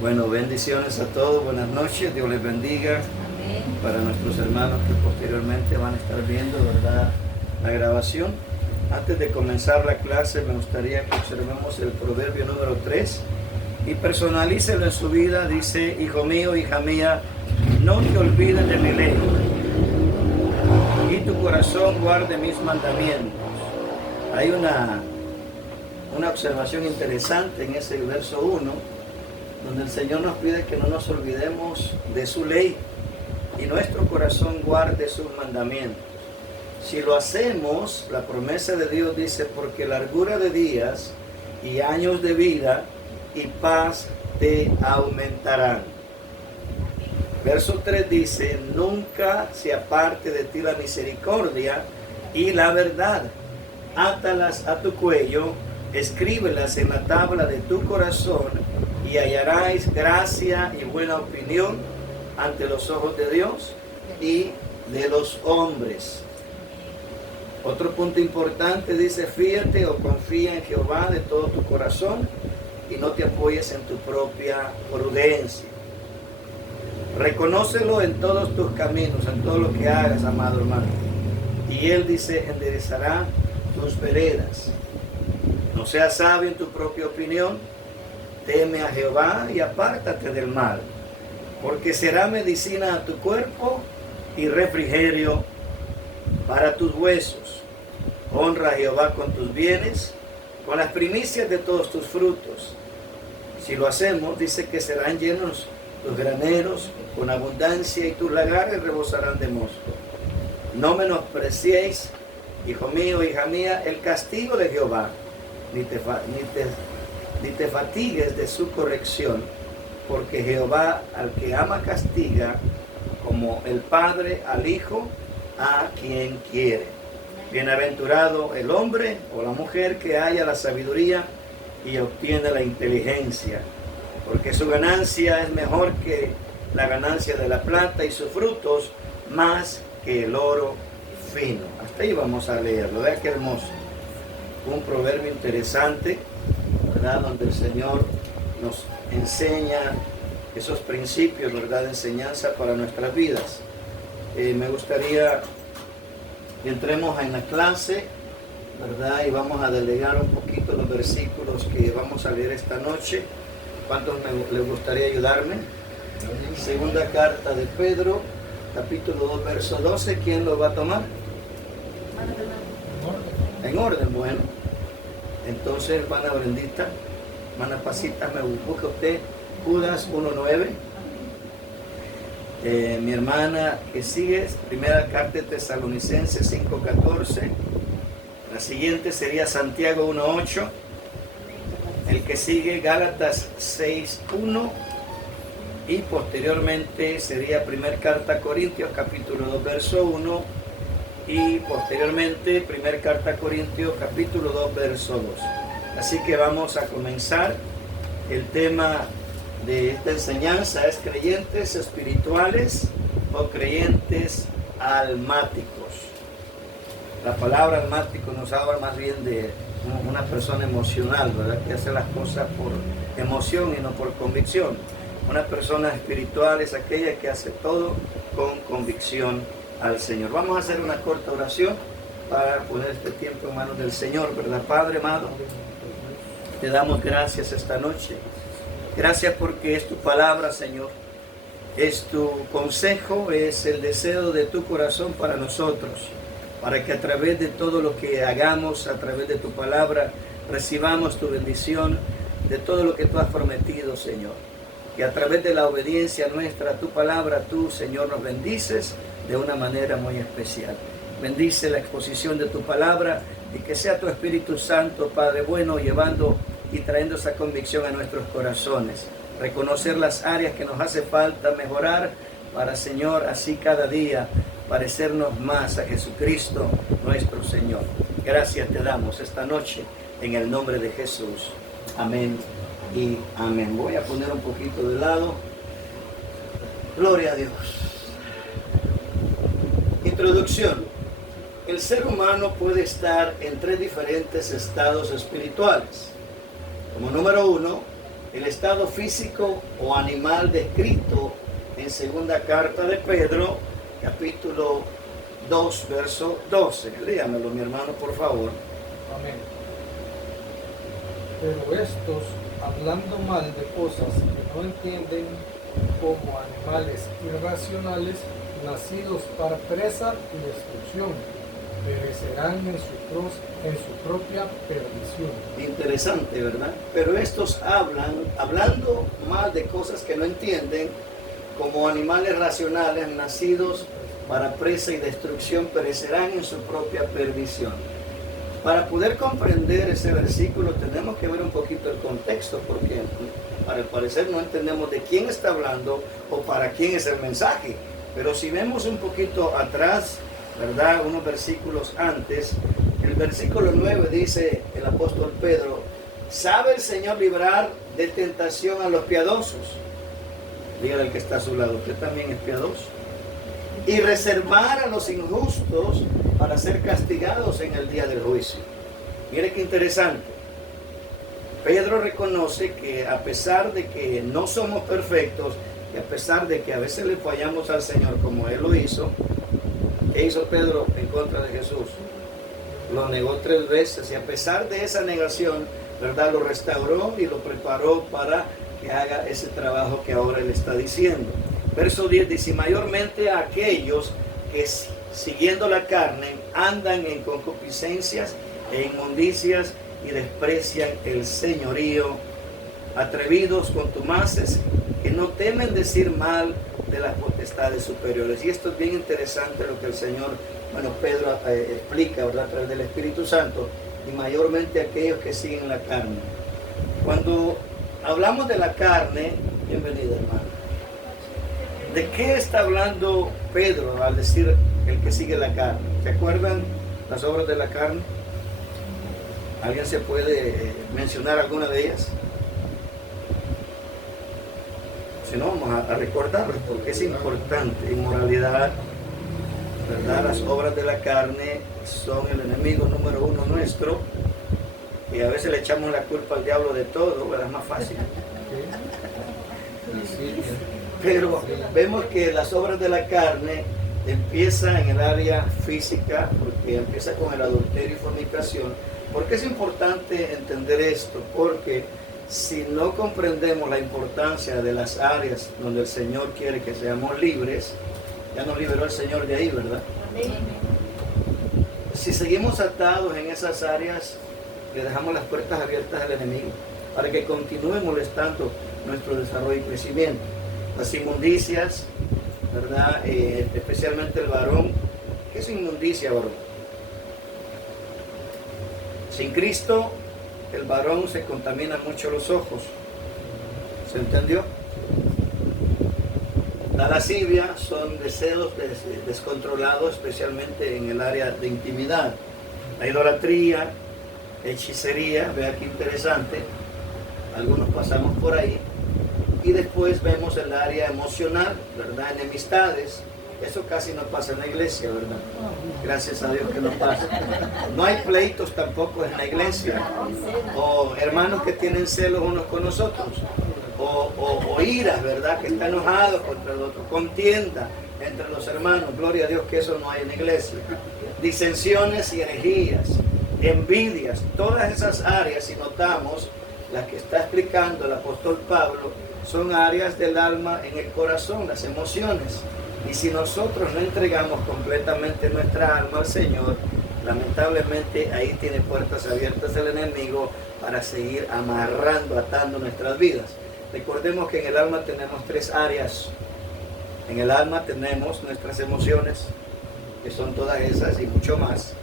Bueno, bendiciones a todos, buenas noches, Dios les bendiga. Amén. Para nuestros hermanos que posteriormente van a estar viendo, ¿verdad?, la grabación. Antes de comenzar la clase, me gustaría que observemos el proverbio número 3 y personalícelo en su vida. Dice: hijo mío, hija mía, no te olvides de mi ley y tu corazón guarde mis mandamientos. Hay una observación interesante en ese verso 1, donde el Señor nos pide que no nos olvidemos de su ley y nuestro corazón guarde sus mandamientos. Si lo hacemos, la promesa de Dios dice: porque largura de días y años de vida y paz te aumentarán. Verso 3 dice: nunca se aparte de ti la misericordia y la verdad. Átalas a tu cuello, escríbelas en la tabla de tu corazón, y hallaréis gracia y buena opinión ante los ojos de Dios y de los hombres. Otro punto importante dice: fíjate o confía en Jehová de todo tu corazón y no te apoyes en tu propia prudencia. Reconócelo en todos tus caminos, en todo lo que hagas, amado hermano, y Él dice: enderezará tus veredas. No seas sabio en tu propia opinión, teme a Jehová y apártate del mal, porque será medicina a tu cuerpo y refrigerio para tus huesos. Honra a Jehová con tus bienes, con las primicias de todos tus frutos. Si lo hacemos, dice que serán llenos tus graneros con abundancia y tus lagares rebosarán de mosto. No menospreciéis, hijo mío, hija mía, el castigo de Jehová, ni te fatigues de su corrección, porque Jehová al que ama castiga, como el Padre al Hijo, a quien quiere. Bienaventurado el hombre o la mujer que halla la sabiduría y obtiene la inteligencia, porque su ganancia es mejor que la ganancia de la plata y sus frutos más que el oro fino. Hasta ahí vamos a leerlo. Vea qué hermoso. Un proverbio interesante, ¿verdad?, donde el Señor nos enseña esos principios, ¿verdad?, de enseñanza para nuestras vidas. Me gustaría que entremos en la clase, ¿verdad?, y vamos a delegar un poquito los versículos que vamos a leer esta noche. ¿Cuántos les gustaría ayudarme? Segunda carta de Pedro, capítulo 2, verso 12. ¿Quién lo va a tomar? En orden, bueno. Entonces, hermana Brendita, hermana Pasita, me busca usted Judas 1:9. Mi hermana que sigue, primera carta de Tesalonicenses 5:14. La siguiente sería Santiago 1:8. El que sigue Gálatas 6:1. Y posteriormente sería primera carta a Corintios capítulo 2 verso 1. Y posteriormente primera carta a Corintios capítulo 2 verso 2. Así que vamos a comenzar. El tema de esta enseñanza es: creyentes espirituales o creyentes almáticos. La palabra almático nos habla más bien de una persona emocional, ¿verdad?, que hace las cosas por emoción y no por convicción. Una persona espiritual es aquella que hace todo con convicción al Señor. Vamos a hacer una corta oración para poner este tiempo en manos del Señor, ¿verdad? Padre amado, te damos gracias esta noche. Gracias porque es tu palabra, Señor. Es tu consejo, es el deseo de tu corazón para nosotros, para que a través de todo lo que hagamos, a través de tu palabra, recibamos tu bendición de todo lo que tú has prometido, Señor. Y a través de la obediencia nuestra a tu palabra, tú, Señor, nos bendices de una manera muy especial. Bendice la exposición de tu palabra y que sea tu Espíritu Santo, Padre bueno, llevando y trayendo esa convicción a nuestros corazones. Reconocer las áreas que nos hace falta mejorar para, Señor, así cada día parecernos más a Jesucristo, nuestro Señor. Gracias te damos esta noche en el nombre de Jesús. Amén y amén. Voy a poner un poquito de lado. Gloria a Dios. Introducción. El ser humano puede estar en tres diferentes estados espirituales. Como número 1, el estado físico o animal descrito en segunda carta de Pedro, capítulo 2, verso 12. Léamelo, mi hermano, por favor. Amén. Pero estos, hablando mal de cosas que no entienden, como animales irracionales, nacidos para presa y destrucción, perecerán en su propia perdición. Interesante, ¿verdad? Pero estos hablando mal de cosas que no entienden, como animales racionales nacidos para presa y destrucción, perecerán en su propia perdición. Para poder comprender ese versículo tenemos que ver un poquito el contexto, porque al parecer no entendemos de quién está hablando o para quién es el mensaje. Pero si vemos un poquito atrás, ¿verdad? Unos versículos antes, el versículo 9 dice el apóstol Pedro: ¿sabe el Señor librar de tentación a los piadosos? Dígale al que está a su lado, usted también es piadoso. Y reservar a los injustos para ser castigados en el día del juicio. Mire qué interesante. Pedro reconoce que a pesar de que no somos perfectos, y a pesar de que a veces le fallamos al Señor como Él lo hizo, ¿qué hizo Pedro en contra de Jesús? Lo negó 3 veces, y a pesar de esa negación, ¿verdad?, lo restauró y lo preparó para que haga ese trabajo que ahora Él está diciendo. Verso 10 dice: mayormente a aquellos que siguiendo la carne andan en concupiscencias e inmundicias y desprecian el señorío, atrevidos, contumaces, que no temen decir mal de las potestades superiores. Y esto es bien interesante lo que el Señor, Pedro explica, ¿verdad?, a través del Espíritu Santo, y mayormente aquellos que siguen la carne. Cuando hablamos de la carne, bienvenido, hermano, ¿de qué está hablando Pedro al decir el que sigue la carne? ¿Se acuerdan las obras de la carne? ¿Alguien se puede mencionar alguna de ellas? Si no, vamos a recordarlas porque es importante. Inmoralidad, ¿verdad? Las obras de la carne son el enemigo número 1 nuestro, y a veces le echamos la culpa al diablo de todo, ¿verdad? Es más fácil. Pero vemos que las obras de la carne empiezan en el área física, porque empieza con el adulterio y fornicación. ¿Por qué es importante entender esto? Porque si no comprendemos la importancia de las áreas donde el Señor quiere que seamos libres, ya nos liberó el Señor de ahí, ¿verdad? Amén. Si seguimos atados en esas áreas, le dejamos las puertas abiertas al enemigo para que continúe molestando nuestro desarrollo y crecimiento. Las inmundicias, ¿verdad? Especialmente el varón. ¿Qué es inmundicia, varón? Sin Cristo, el varón se contamina mucho los ojos. ¿Se entendió? La lascivia son deseos descontrolados, especialmente en el área de intimidad. La idolatría, hechicería, vea qué interesante, algunos pasamos por ahí. Y después vemos el área emocional, ¿verdad? Enemistades. Eso casi no pasa en la iglesia, ¿verdad? Gracias a Dios que no pasa. No hay pleitos tampoco en la iglesia. O hermanos que tienen celos unos con nosotros. O iras, ¿verdad? Que están enojados contra el otro. Contienda entre los hermanos. Gloria a Dios que eso no hay en la iglesia. Disensiones y herejías. Envidias. Todas esas áreas, si notamos, las que está explicando el apóstol Pablo, son áreas del alma en el corazón, las emociones. Y si nosotros no entregamos completamente nuestra alma al Señor, lamentablemente ahí tiene puertas abiertas el enemigo para seguir amarrando, atando nuestras vidas. Recordemos que en el alma tenemos 3 áreas. En el alma tenemos nuestras emociones, que son todas esas y mucho más.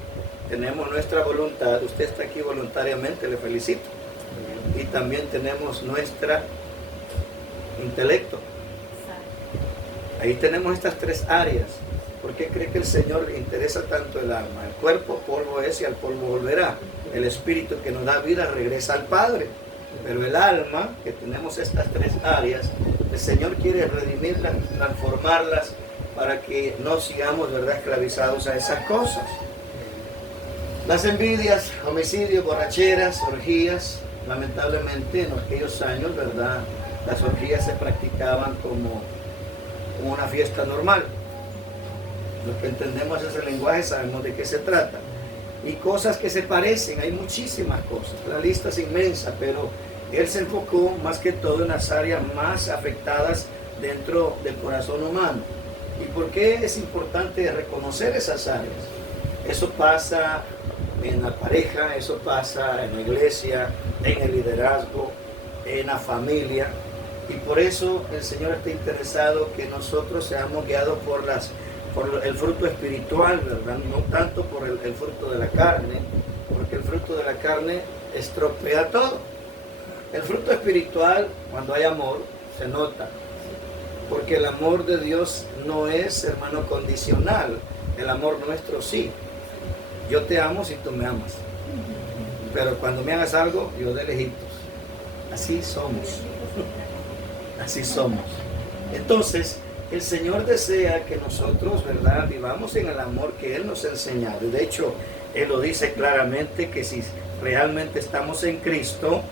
Tenemos nuestra voluntad, usted está aquí voluntariamente, le felicito. Y también tenemos nuestro intelecto. Ahí tenemos estas 3 áreas. ¿Por qué cree que el Señor le interesa tanto el alma? El cuerpo polvo es y al polvo volverá. El espíritu que nos da vida regresa al Padre. Pero el alma, que tenemos estas 3 áreas, el Señor quiere redimirlas, transformarlas para que no sigamos, ¿verdad?, esclavizados a esas cosas. Las envidias, homicidios, borracheras, orgías, lamentablemente en aquellos años, ¿verdad? Las orgías se practicaban como una fiesta normal. Los que entendemos ese lenguaje sabemos de qué se trata. Y cosas que se parecen, hay muchísimas cosas. La lista es inmensa, pero él se enfocó más que todo en las áreas más afectadas dentro del corazón humano. ¿Y por qué es importante reconocer esas áreas? Eso pasa en la pareja, eso pasa en la iglesia, en el liderazgo, en la familia. Y por eso el Señor está interesado que nosotros seamos guiados por el fruto espiritual, ¿verdad? No tanto por el fruto de la carne, porque el fruto de la carne estropea todo. El fruto espiritual, cuando hay amor, se nota. Porque el amor de Dios no es, hermano, condicional. El amor nuestro sí. Yo te amo si tú me amas. Pero cuando me hagas algo, yo de lejitos. Así somos. Así somos. Entonces, el Señor desea que nosotros, ¿verdad?, vivamos en el amor que Él nos ha enseñado. De hecho, Él lo dice claramente que si realmente estamos en Cristo,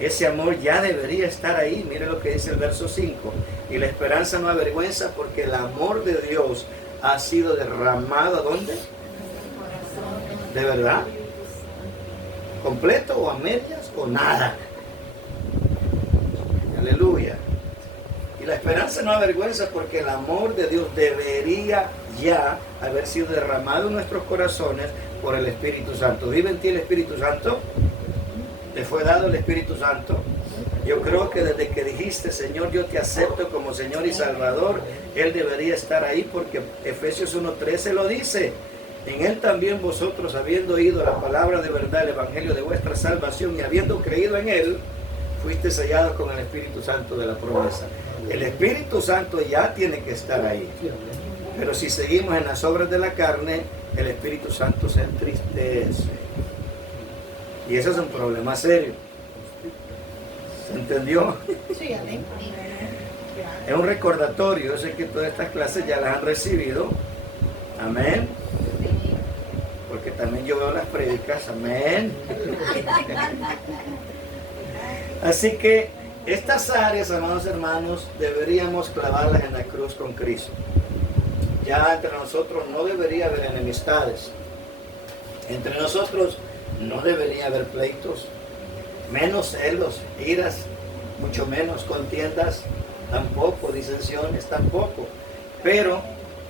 ese amor ya debería estar ahí. Mire lo que dice el verso 5. Y la esperanza no avergüenza porque el amor de Dios ha sido derramado. ¿A dónde? ¿De verdad? ¿Completo o a medias o nada? Aleluya. Y la esperanza no avergüenza porque el amor de Dios debería ya haber sido derramado en nuestros corazones por el Espíritu Santo. ¿Vive en ti el Espíritu Santo? ¿Te fue dado el Espíritu Santo? Yo creo que desde que dijiste, Señor, yo te acepto como Señor y Salvador, Él debería estar ahí porque Efesios 1:13 lo dice. En Él también vosotros, habiendo oído la palabra de verdad, el Evangelio de vuestra salvación y habiendo creído en Él, fuiste sellados con el Espíritu Santo de la promesa. El Espíritu Santo ya tiene que estar ahí. Pero si seguimos en las obras de la carne, el Espíritu Santo se entristece. Y eso es un problema serio. ¿Se entendió? Sí, amén. Es un recordatorio. Yo sé que todas estas clases ya las han recibido. Amén. Porque también yo veo las prédicas. Amén. Así que estas áreas, amados hermanos, deberíamos clavarlas en la cruz con Cristo. Ya entre nosotros no debería haber enemistades. Entre nosotros no debería haber pleitos, menos celos, iras, mucho menos contiendas, tampoco, disensiones, tampoco. Pero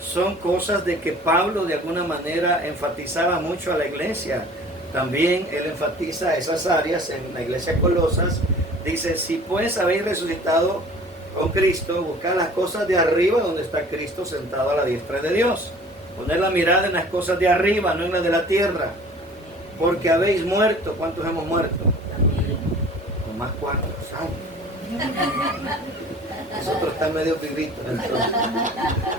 son cosas de que Pablo de alguna manera enfatizaba mucho a la iglesia. También él enfatiza esas áreas en la iglesia de Colosas. Dice, si pues habéis resucitado con Cristo, buscad las cosas de arriba donde está Cristo sentado a la diestra de Dios. Poner la mirada en las cosas de arriba, no en las de la tierra. Porque habéis muerto. ¿Cuántos hemos muerto? No más 4. Nosotros estamos medio vivitos. Entonces,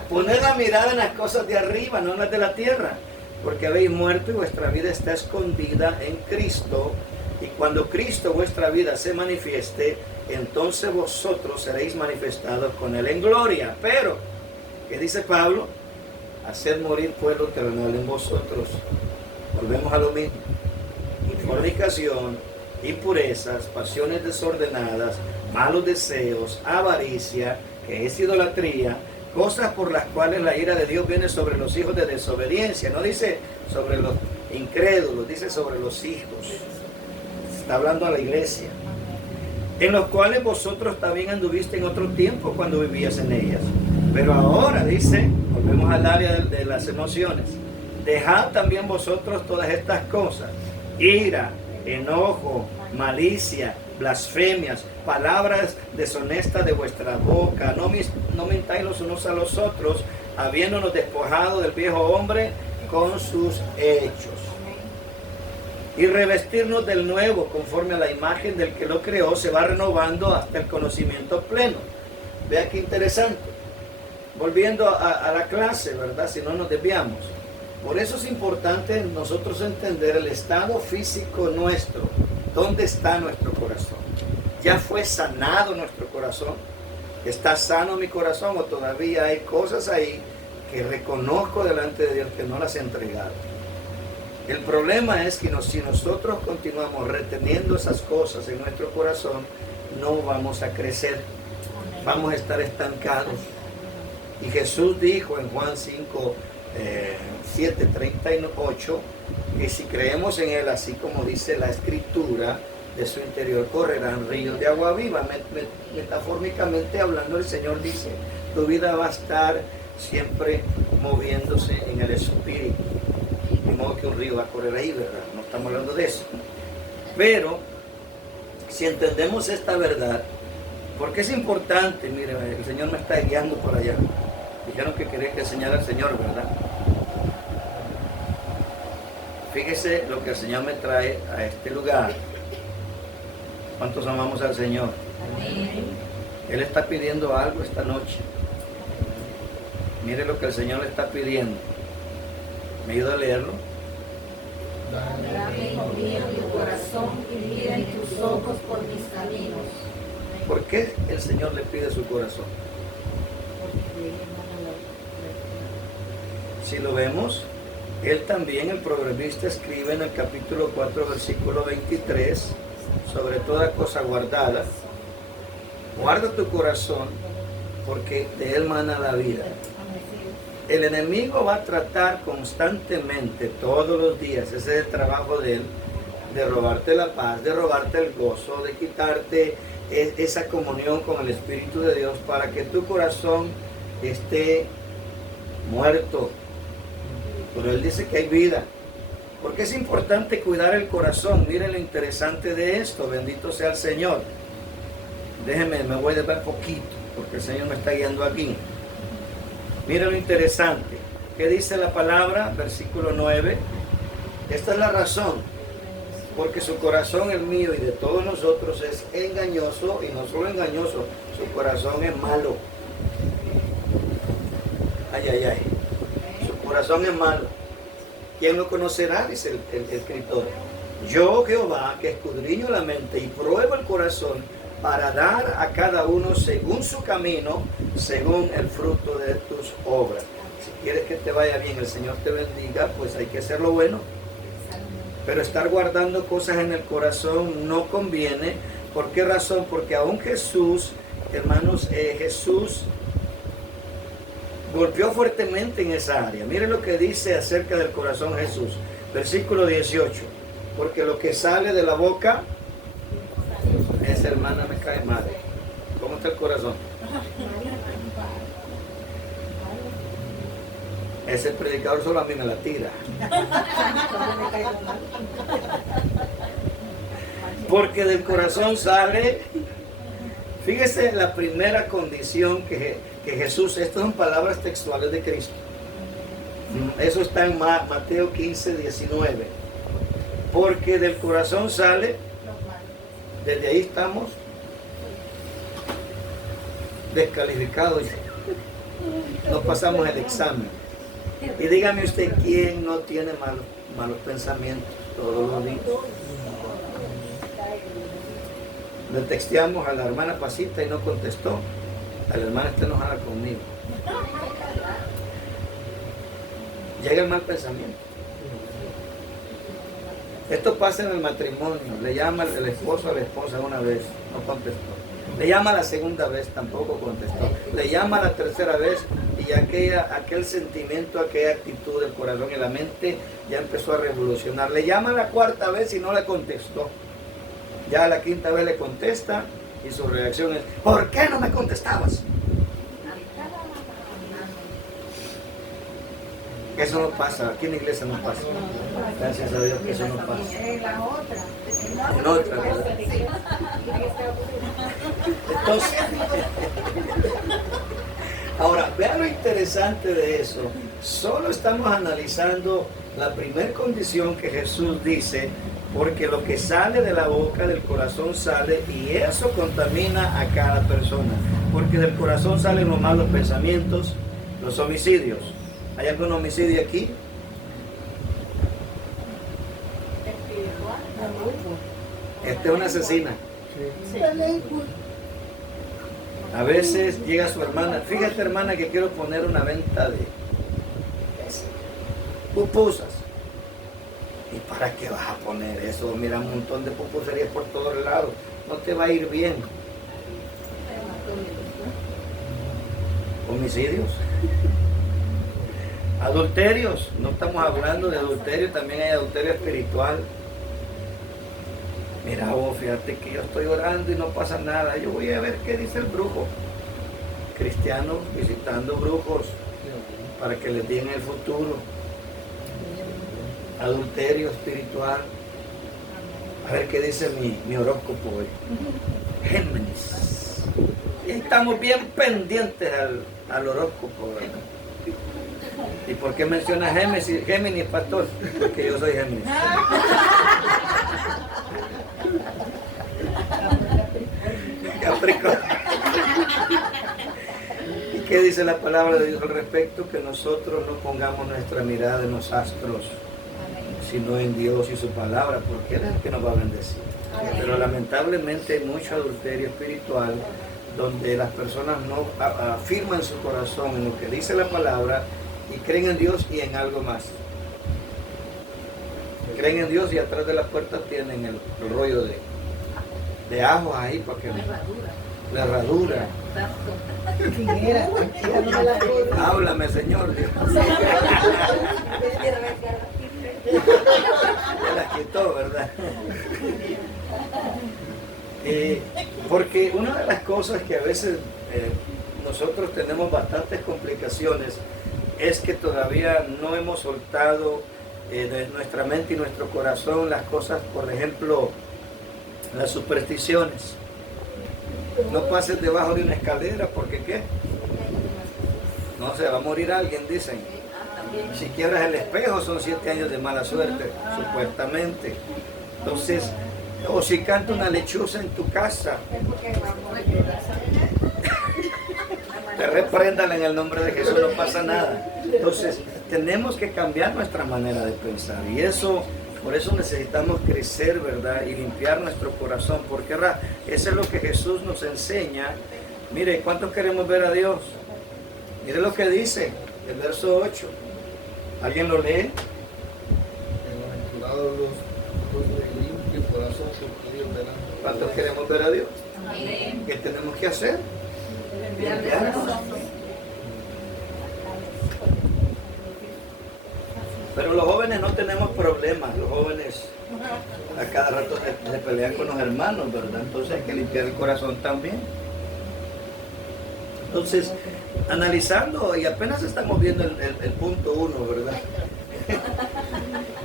poner la mirada en las cosas de arriba, no en las de la tierra. Porque habéis muerto y vuestra vida está escondida en Cristo. Y cuando Cristo, vuestra vida, se manifieste, entonces vosotros seréis manifestados con Él en gloria. Pero, ¿qué dice Pablo? Haced morir pues lo terrenal en vosotros. Volvemos a lo mismo. Fornicación, impurezas, pasiones desordenadas, malos deseos, avaricia, que es idolatría, cosas por las cuales la ira de Dios viene sobre los hijos de desobediencia. No dice sobre los incrédulos, dice sobre los hijos. Está hablando a la iglesia. En los cuales vosotros también anduviste en otro tiempo cuando vivías en ellas. Pero ahora, dice, volvemos al área de las emociones. Dejad también vosotros todas estas cosas: ira, enojo, malicia, blasfemias, palabras deshonestas de vuestra boca. No mintáis los unos a los otros, habiéndonos despojado del viejo hombre con sus hechos. Y revestirnos del nuevo, conforme a la imagen del que lo creó, se va renovando hasta el conocimiento pleno. Vea qué interesante. Volviendo a la clase, ¿verdad? Si no nos desviamos. Por eso es importante nosotros entender el estado físico nuestro. ¿Dónde está nuestro corazón? ¿Ya fue sanado nuestro corazón? ¿Está sano mi corazón o todavía hay cosas ahí que reconozco delante de Dios que no las he entregado? El problema es que si nosotros continuamos reteniendo esas cosas en nuestro corazón, no vamos a crecer, vamos a estar estancados. Y Jesús dijo en Juan 5, 7, 38, que si creemos en Él, así como dice la Escritura, de su interior correrán ríos de agua viva. Metafóricamente hablando, el Señor dice, tu vida va a estar siempre moviéndose en el Espíritu. De modo que un río va a correr ahí, ¿verdad? No estamos hablando de eso. Pero, si entendemos esta verdad, porque es importante, mire, el Señor me está guiando por allá. Dijeron que quería que enseñara al Señor, ¿verdad? Fíjese lo que el Señor me trae a este lugar. ¿Cuántos amamos al Señor? Amén. Él está pidiendo algo esta noche. Mire lo que el Señor le está pidiendo. ¿Me ayuda a leerlo? Dame, hijo mío, tu corazón y mira en tus ojos por mis caminos. ¿Por qué el Señor le pide su corazón? Si lo vemos, él también, el proverbista, escribe en el capítulo 4, versículo 23, sobre toda cosa guardada, guarda tu corazón, porque de él mana la vida. El enemigo va a tratar constantemente, todos los días, ese es el trabajo de él, de robarte la paz, de robarte el gozo, de quitarte esa comunión con el Espíritu de Dios, para que tu corazón esté muerto. Pero él dice que hay vida. Porque es importante cuidar el corazón. Miren lo interesante de esto. Bendito sea el Señor. Déjenme, me voy a desviar poquito, porque el Señor me está guiando aquí. Miren lo interesante. ¿Qué dice la palabra? Versículo 9. Esta es la razón. Porque su corazón, el mío y de todos nosotros, es engañoso. Y no solo engañoso, su corazón es malo. Ay, ay, ay. Su corazón es malo. ¿Quién lo conocerá? Dice el escritor. Yo, Jehová, que escudriño la mente y pruebo el corazón, para dar a cada uno según su camino, según el fruto de tus obras. Si quieres que te vaya bien, el Señor te bendiga, pues hay que hacer lo bueno. Pero estar guardando cosas en el corazón no conviene. ¿Por qué razón? Porque aún Jesús, hermanos, Jesús golpeó fuertemente en esa área. Miren lo que dice acerca del corazón Jesús. Versículo 18. Porque lo que sale de la boca, esa hermana me cae mal. ¿Cómo está el corazón? Ese predicador solo a mí me la tira. Porque del corazón sale. Fíjese la primera condición que Jesús, estas son palabras textuales de Cristo. Eso está en Mateo 15, 19. Porque del corazón sale, desde ahí estamos descalificados. No pasamos el examen. Y dígame usted, ¿quién no tiene malos pensamientos todos los días? Le texteamos a la hermana Pasita y no contestó. A la hermana está enojada conmigo. Llega el mal pensamiento. Esto pasa en el matrimonio. Le llama el esposo a la esposa una vez, no contestó. Le llama la segunda vez, tampoco contestó. Le llama la tercera vez y aquel sentimiento, aquella actitud del corazón y la mente ya empezó a revolucionar. Le llama la cuarta vez y no le contestó. Ya a la quinta vez le contesta y su reacción es: ¿por qué no me contestabas? Eso no pasa, aquí en la iglesia no pasa. Gracias a Dios que eso no pasa. En otra, ¿verdad? Entonces, ahora, vean lo interesante de eso. Solo estamos analizando la primera condición que Jesús dice, porque lo que sale de la boca, del corazón sale, y eso contamina a cada persona. Porque del corazón salen los malos pensamientos, los homicidios. ¿Hay algún homicidio aquí? Esta es una asesina. A veces llega su hermana: fíjate, hermana, que quiero poner una venta de pupusas. ¿Y para qué vas a poner eso? Mira, un montón de pupuserías por todos lados. No te va a ir bien. Homicidios. Adulterios. No estamos hablando de adulterio, también hay adulterio espiritual. Mira, fíjate que yo estoy orando y no pasa nada. Yo voy a ver qué dice el brujo. Cristianos visitando brujos para que les digan el futuro. Adulterio espiritual. A ver qué dice mi horóscopo hoy. Géminis. Y estamos bien pendientes al horóscopo, ¿verdad? ¿Y por qué menciona Géminis, pastor? Porque yo soy Géminis. Capricornio. ¿Y qué dice la palabra de Dios al respecto? Que nosotros no pongamos nuestra mirada en los astros, sino en Dios y su palabra, porque Él es el que nos va a bendecir. Pero lamentablemente hay mucho adulterio espiritual donde las personas no afirman su corazón en lo que dice la palabra y creen en Dios y en algo más. Creen en Dios y atrás de la puerta tienen el rollo de ajos ahí para que la herradura. Háblame, Señor. Dios. Ya las quitó, ¿verdad? Porque una de las cosas que a veces nosotros tenemos bastantes complicaciones es que todavía no hemos soltado de nuestra mente y nuestro corazón las cosas, por ejemplo, las supersticiones. No pases debajo de una escalera porque ¿qué? No se va a morir alguien, dicen. Si quiebras el espejo son 7 años de mala suerte, supuestamente. Entonces, o si canta una lechuza en tu casa, te repréndala en el nombre de Jesús, no pasa nada. Entonces, tenemos que cambiar nuestra manera de pensar y eso, por eso necesitamos crecer, ¿verdad? Y limpiar nuestro corazón, porque eso es lo que Jesús nos enseña. Mire, ¿cuántos queremos ver a Dios? Mire lo que dice el verso 8. ¿Alguien lo lee? Bienaventurados los de limpio corazón, porque ellos verán. ¿Cuántos queremos ver a Dios? Amén. ¿Qué tenemos que hacer? Limpiarnos. Pero los jóvenes no tenemos problemas, los jóvenes a cada rato se pelean con los hermanos, ¿verdad? Entonces hay que limpiar el corazón también. Entonces, analizando, y apenas estamos viendo el punto 1, ¿verdad?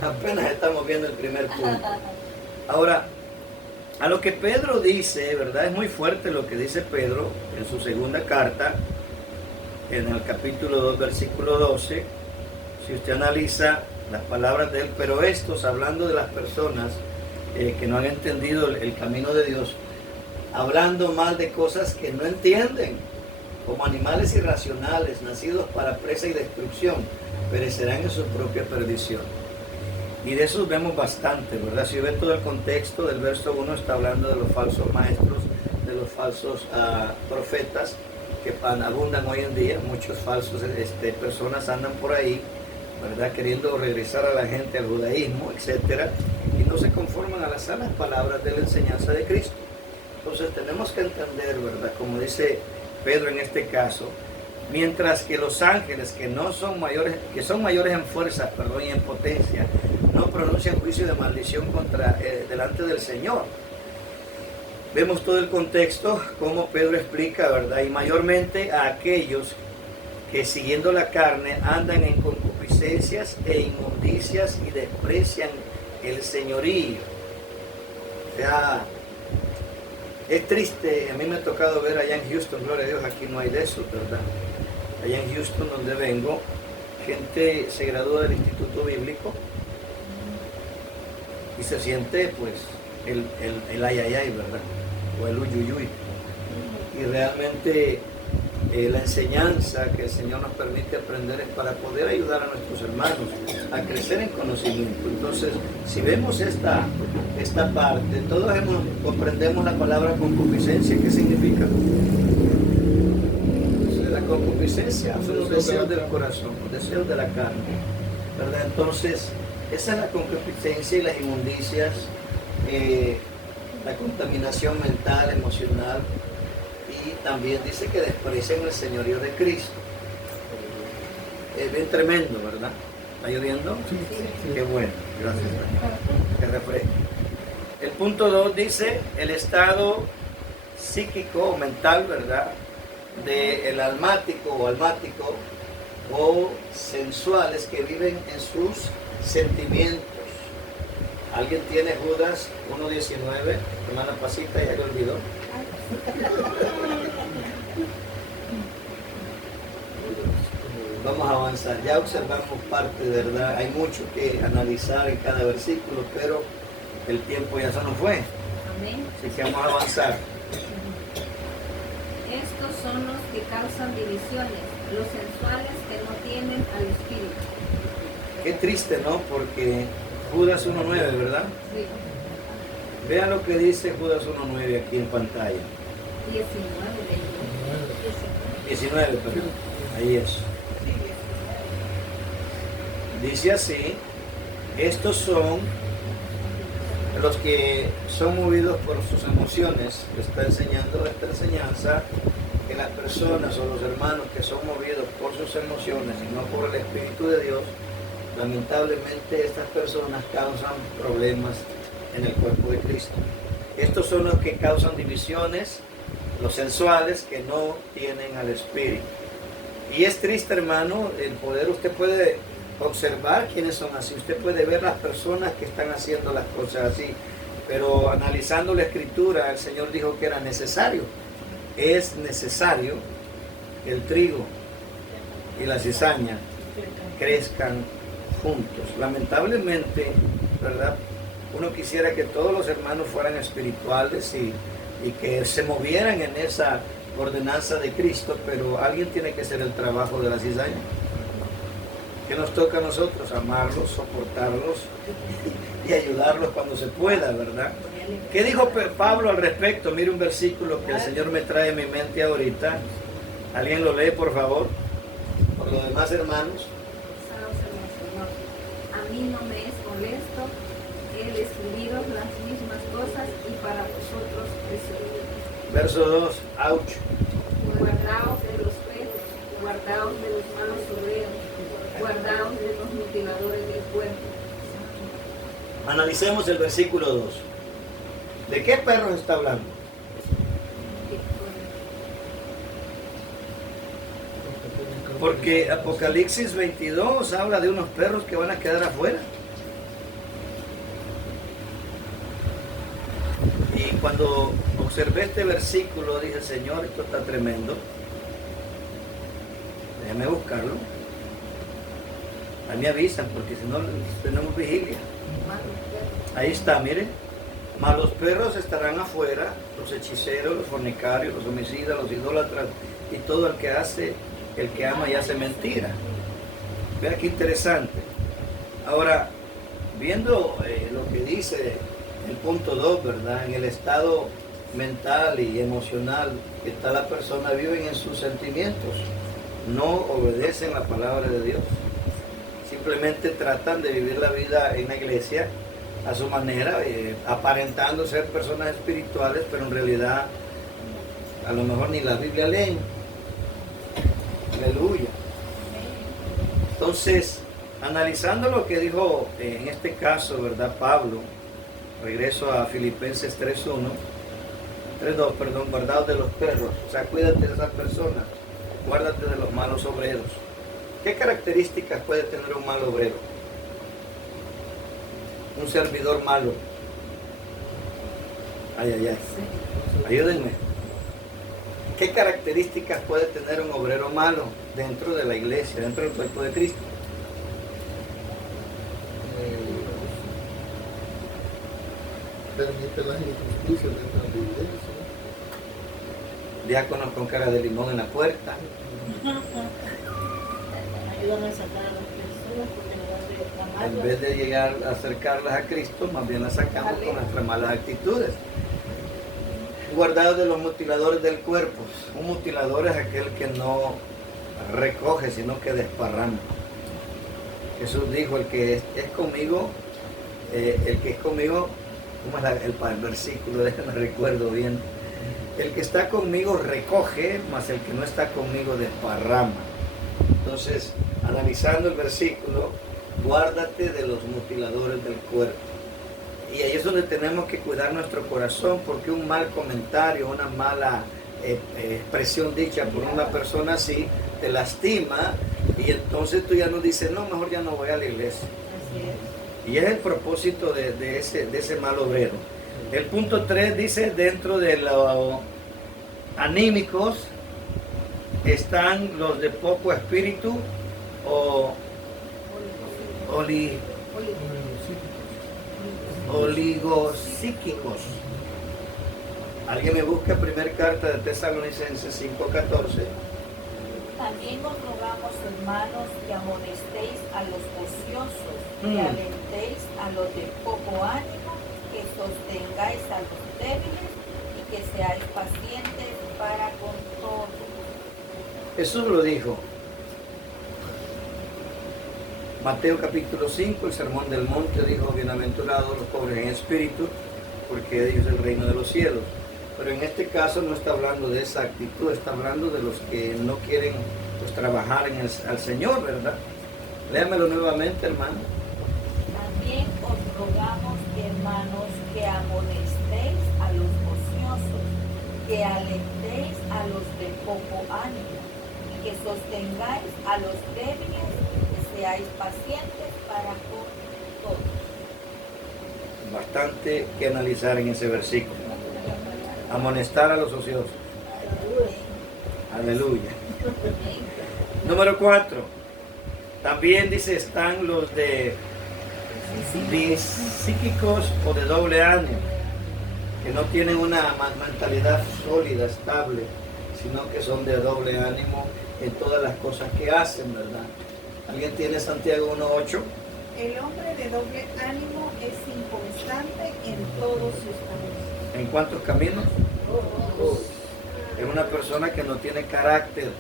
Apenas estamos viendo el primer punto. Ahora, a lo que Pedro dice, ¿verdad? Es muy fuerte lo que dice Pedro en su segunda carta, en el capítulo 2, versículo 12. Si usted analiza las palabras de él, pero estos, hablando de las personas que no han entendido el camino de Dios, hablando mal de cosas que no entienden, como animales irracionales, nacidos para presa y destrucción, perecerán en su propia perdición. Y de eso vemos bastante, ¿verdad? Si ve todo el contexto del verso 1, está hablando de los falsos maestros, de los falsos profetas que abundan hoy en día. Muchos falsos personas andan por ahí, ¿verdad? Queriendo regresar a la gente al judaísmo, etcétera, y no se conforman a las sanas palabras de la enseñanza de Cristo. Entonces tenemos que entender, ¿verdad? Como dice Pedro en este caso, mientras que los ángeles que son mayores en fuerza, y en potencia, no pronuncian juicio de maldición delante del Señor. Vemos todo el contexto, como Pedro explica, ¿verdad? Y mayormente a aquellos que siguiendo la carne andan en concupiscencias e inmundicias y desprecian el señorío. O sea, es triste, a mí me ha tocado ver allá en Houston, gloria a Dios, aquí no hay de eso, ¿verdad? Allá en Houston, donde vengo, gente se gradúa del Instituto Bíblico y se siente, pues, el ayayay, ¿verdad? O el uyuyuy. Y realmente la enseñanza que el Señor nos permite aprender es para poder ayudar a nuestros hermanos a crecer en conocimiento. Entonces, si vemos esta parte, todos comprendemos la palabra concupiscencia. ¿Qué significa? La concupiscencia son los deseos del corazón, los deseos de la carne, ¿verdad? Entonces, Esa es la concupiscencia y las inmundicias, la contaminación mental, emocional, y también dice que desprecian el señorío de Cristo. Es bien tremendo, ¿verdad? ¿Está lloviendo? Sí. Qué bueno, gracias Señor. Que refresque. El punto 2 dice el estado psíquico o mental, ¿verdad? Del almático o almático o sensuales que viven en sus sentimientos. ¿Alguien tiene Judas 1:19? Hermana Pasita, ya le olvidó. Vamos a avanzar. Ya observamos parte, ¿verdad? Hay mucho que analizar en cada versículo, pero el tiempo ya se nos fue. Amén. Así que vamos a avanzar. Estos son los que causan divisiones, los sensuales que no tienen al Espíritu. Qué triste, ¿no? Porque Judas 1:9, ¿verdad? Sí. Vean lo que dice Judas 1:9 aquí en pantalla. 19, perdón. Ahí es. Dice así, estos son los que son movidos por sus emociones. Está enseñando esta enseñanza que las personas o los hermanos que son movidos por sus emociones y no por el Espíritu de Dios, lamentablemente estas personas causan problemas en el cuerpo de Cristo. Estos son los que causan divisiones, los sensuales que no tienen al Espíritu. Y es triste, hermano, el poder, usted puede observar quiénes son así, usted puede ver las personas que están haciendo las cosas así, pero analizando la Escritura, el Señor dijo que era necesario, es necesario que el trigo y la cizaña crezcan juntos. Lamentablemente, ¿verdad? Uno quisiera que todos los hermanos fueran espirituales y que se movieran en esa ordenanza de Cristo, pero alguien tiene que hacer el trabajo de la cizaña. ¿Qué nos toca a nosotros? Amarlos, soportarlos y ayudarlos cuando se pueda, ¿verdad? ¿Qué dijo Pablo al respecto? Mire un versículo que el Señor me trae en mi mente ahorita. ¿Alguien lo lee, por favor? Por los demás hermanos. A mí no me es molesto el escribiros las mismas cosas y para vosotros es Verso 2, ouch. guardaos de los pelos, guardaos de los malos obreros, guardaos de los mutiladores del cuerpo. Analicemos el versículo 2. ¿De qué perros está hablando? Porque Apocalipsis 22 habla de unos perros que van a quedar afuera. Y cuando observé este versículo dije, Señor, esto está tremendo. Déjame buscarlo. Ahí me avisan porque si no tenemos vigilia. Ahí está, miren. Mas los perros estarán afuera, los hechiceros, los fornicarios, los homicidas, los idólatras y todo el que ama y hace mentira. Vea qué interesante. Ahora, viendo lo que dice el punto 2, ¿verdad? En el estado mental y emocional que está la persona, viven en sus sentimientos, no obedecen la palabra de Dios. Simplemente tratan de vivir la vida en la iglesia a su manera, aparentando ser personas espirituales, pero en realidad a lo mejor ni la Biblia leen. Aleluya. Entonces, analizando lo que dijo en este caso, ¿verdad? Pablo, regreso a Filipenses 3:2, perdón, guardados de los perros. O sea, cuídate de esas personas, guárdate de los malos obreros. ¿Qué características puede tener un mal obrero? Un servidor malo. Ay. Ayúdenme. ¿Qué características puede tener un obrero malo dentro de la iglesia, dentro del cuerpo de Cristo? Permite las injusticias dentro de la iglesia. Diáconos con cara de limón en la puerta. Ayúdame a sacar a las personas porque no van a En vez de llegar a acercarlas a Cristo, más bien las sacamos con nuestras malas actitudes. Guardados de los mutiladores del cuerpo. Un mutilador es aquel que no recoge, sino que desparrama. Jesús dijo, el que es conmigo, ¿cómo es el versículo? No recuerdo bien. El que está conmigo recoge, mas el que no está conmigo desparrama. Entonces, analizando el versículo, guárdate de los mutiladores del cuerpo. Y ahí es donde tenemos que cuidar nuestro corazón, porque un mal comentario, una mala expresión dicha por una persona así, te lastima, y entonces tú ya no dices, no, mejor ya no voy a la iglesia. Y es el propósito de ese mal obrero. El punto 3 dice, dentro de los anímicos están los de poco espíritu o oligopsíquicos. Alguien me busca primera carta de Tesalonicenses 5:14. También os rogamos, hermanos, que amonestéis a los ociosos, que alentéis a los de poco ánimo, que sostengáis a los débiles y que seáis pacientes para con todos. Jesús lo dijo. Mateo capítulo 5, el sermón del monte, dijo, bienaventurados los pobres en espíritu, porque de ellos es el reino de los cielos. Pero en este caso no está hablando de esa actitud, está hablando de los que no quieren pues, trabajar al Señor, ¿verdad? Léamelo nuevamente, hermano. También os rogamos, hermanos, que amonestéis a los ociosos, que alentéis a los de poco ánimo, y que sostengáis a los débiles, que seáis pacientes para con todos. Bastante que analizar en ese versículo. Amonestar a los ociosos. Aleluya. Número 4. También dice, están los de psíquicos o de doble ánimo, que no tienen una mentalidad sólida, estable, sino que son de doble ánimo en todas las cosas que hacen, ¿verdad? ¿Alguien tiene Santiago 1:8? El hombre de doble ánimo es inconstante en todos sus caminos. ¿En cuántos caminos? Es una persona que no tiene carácter.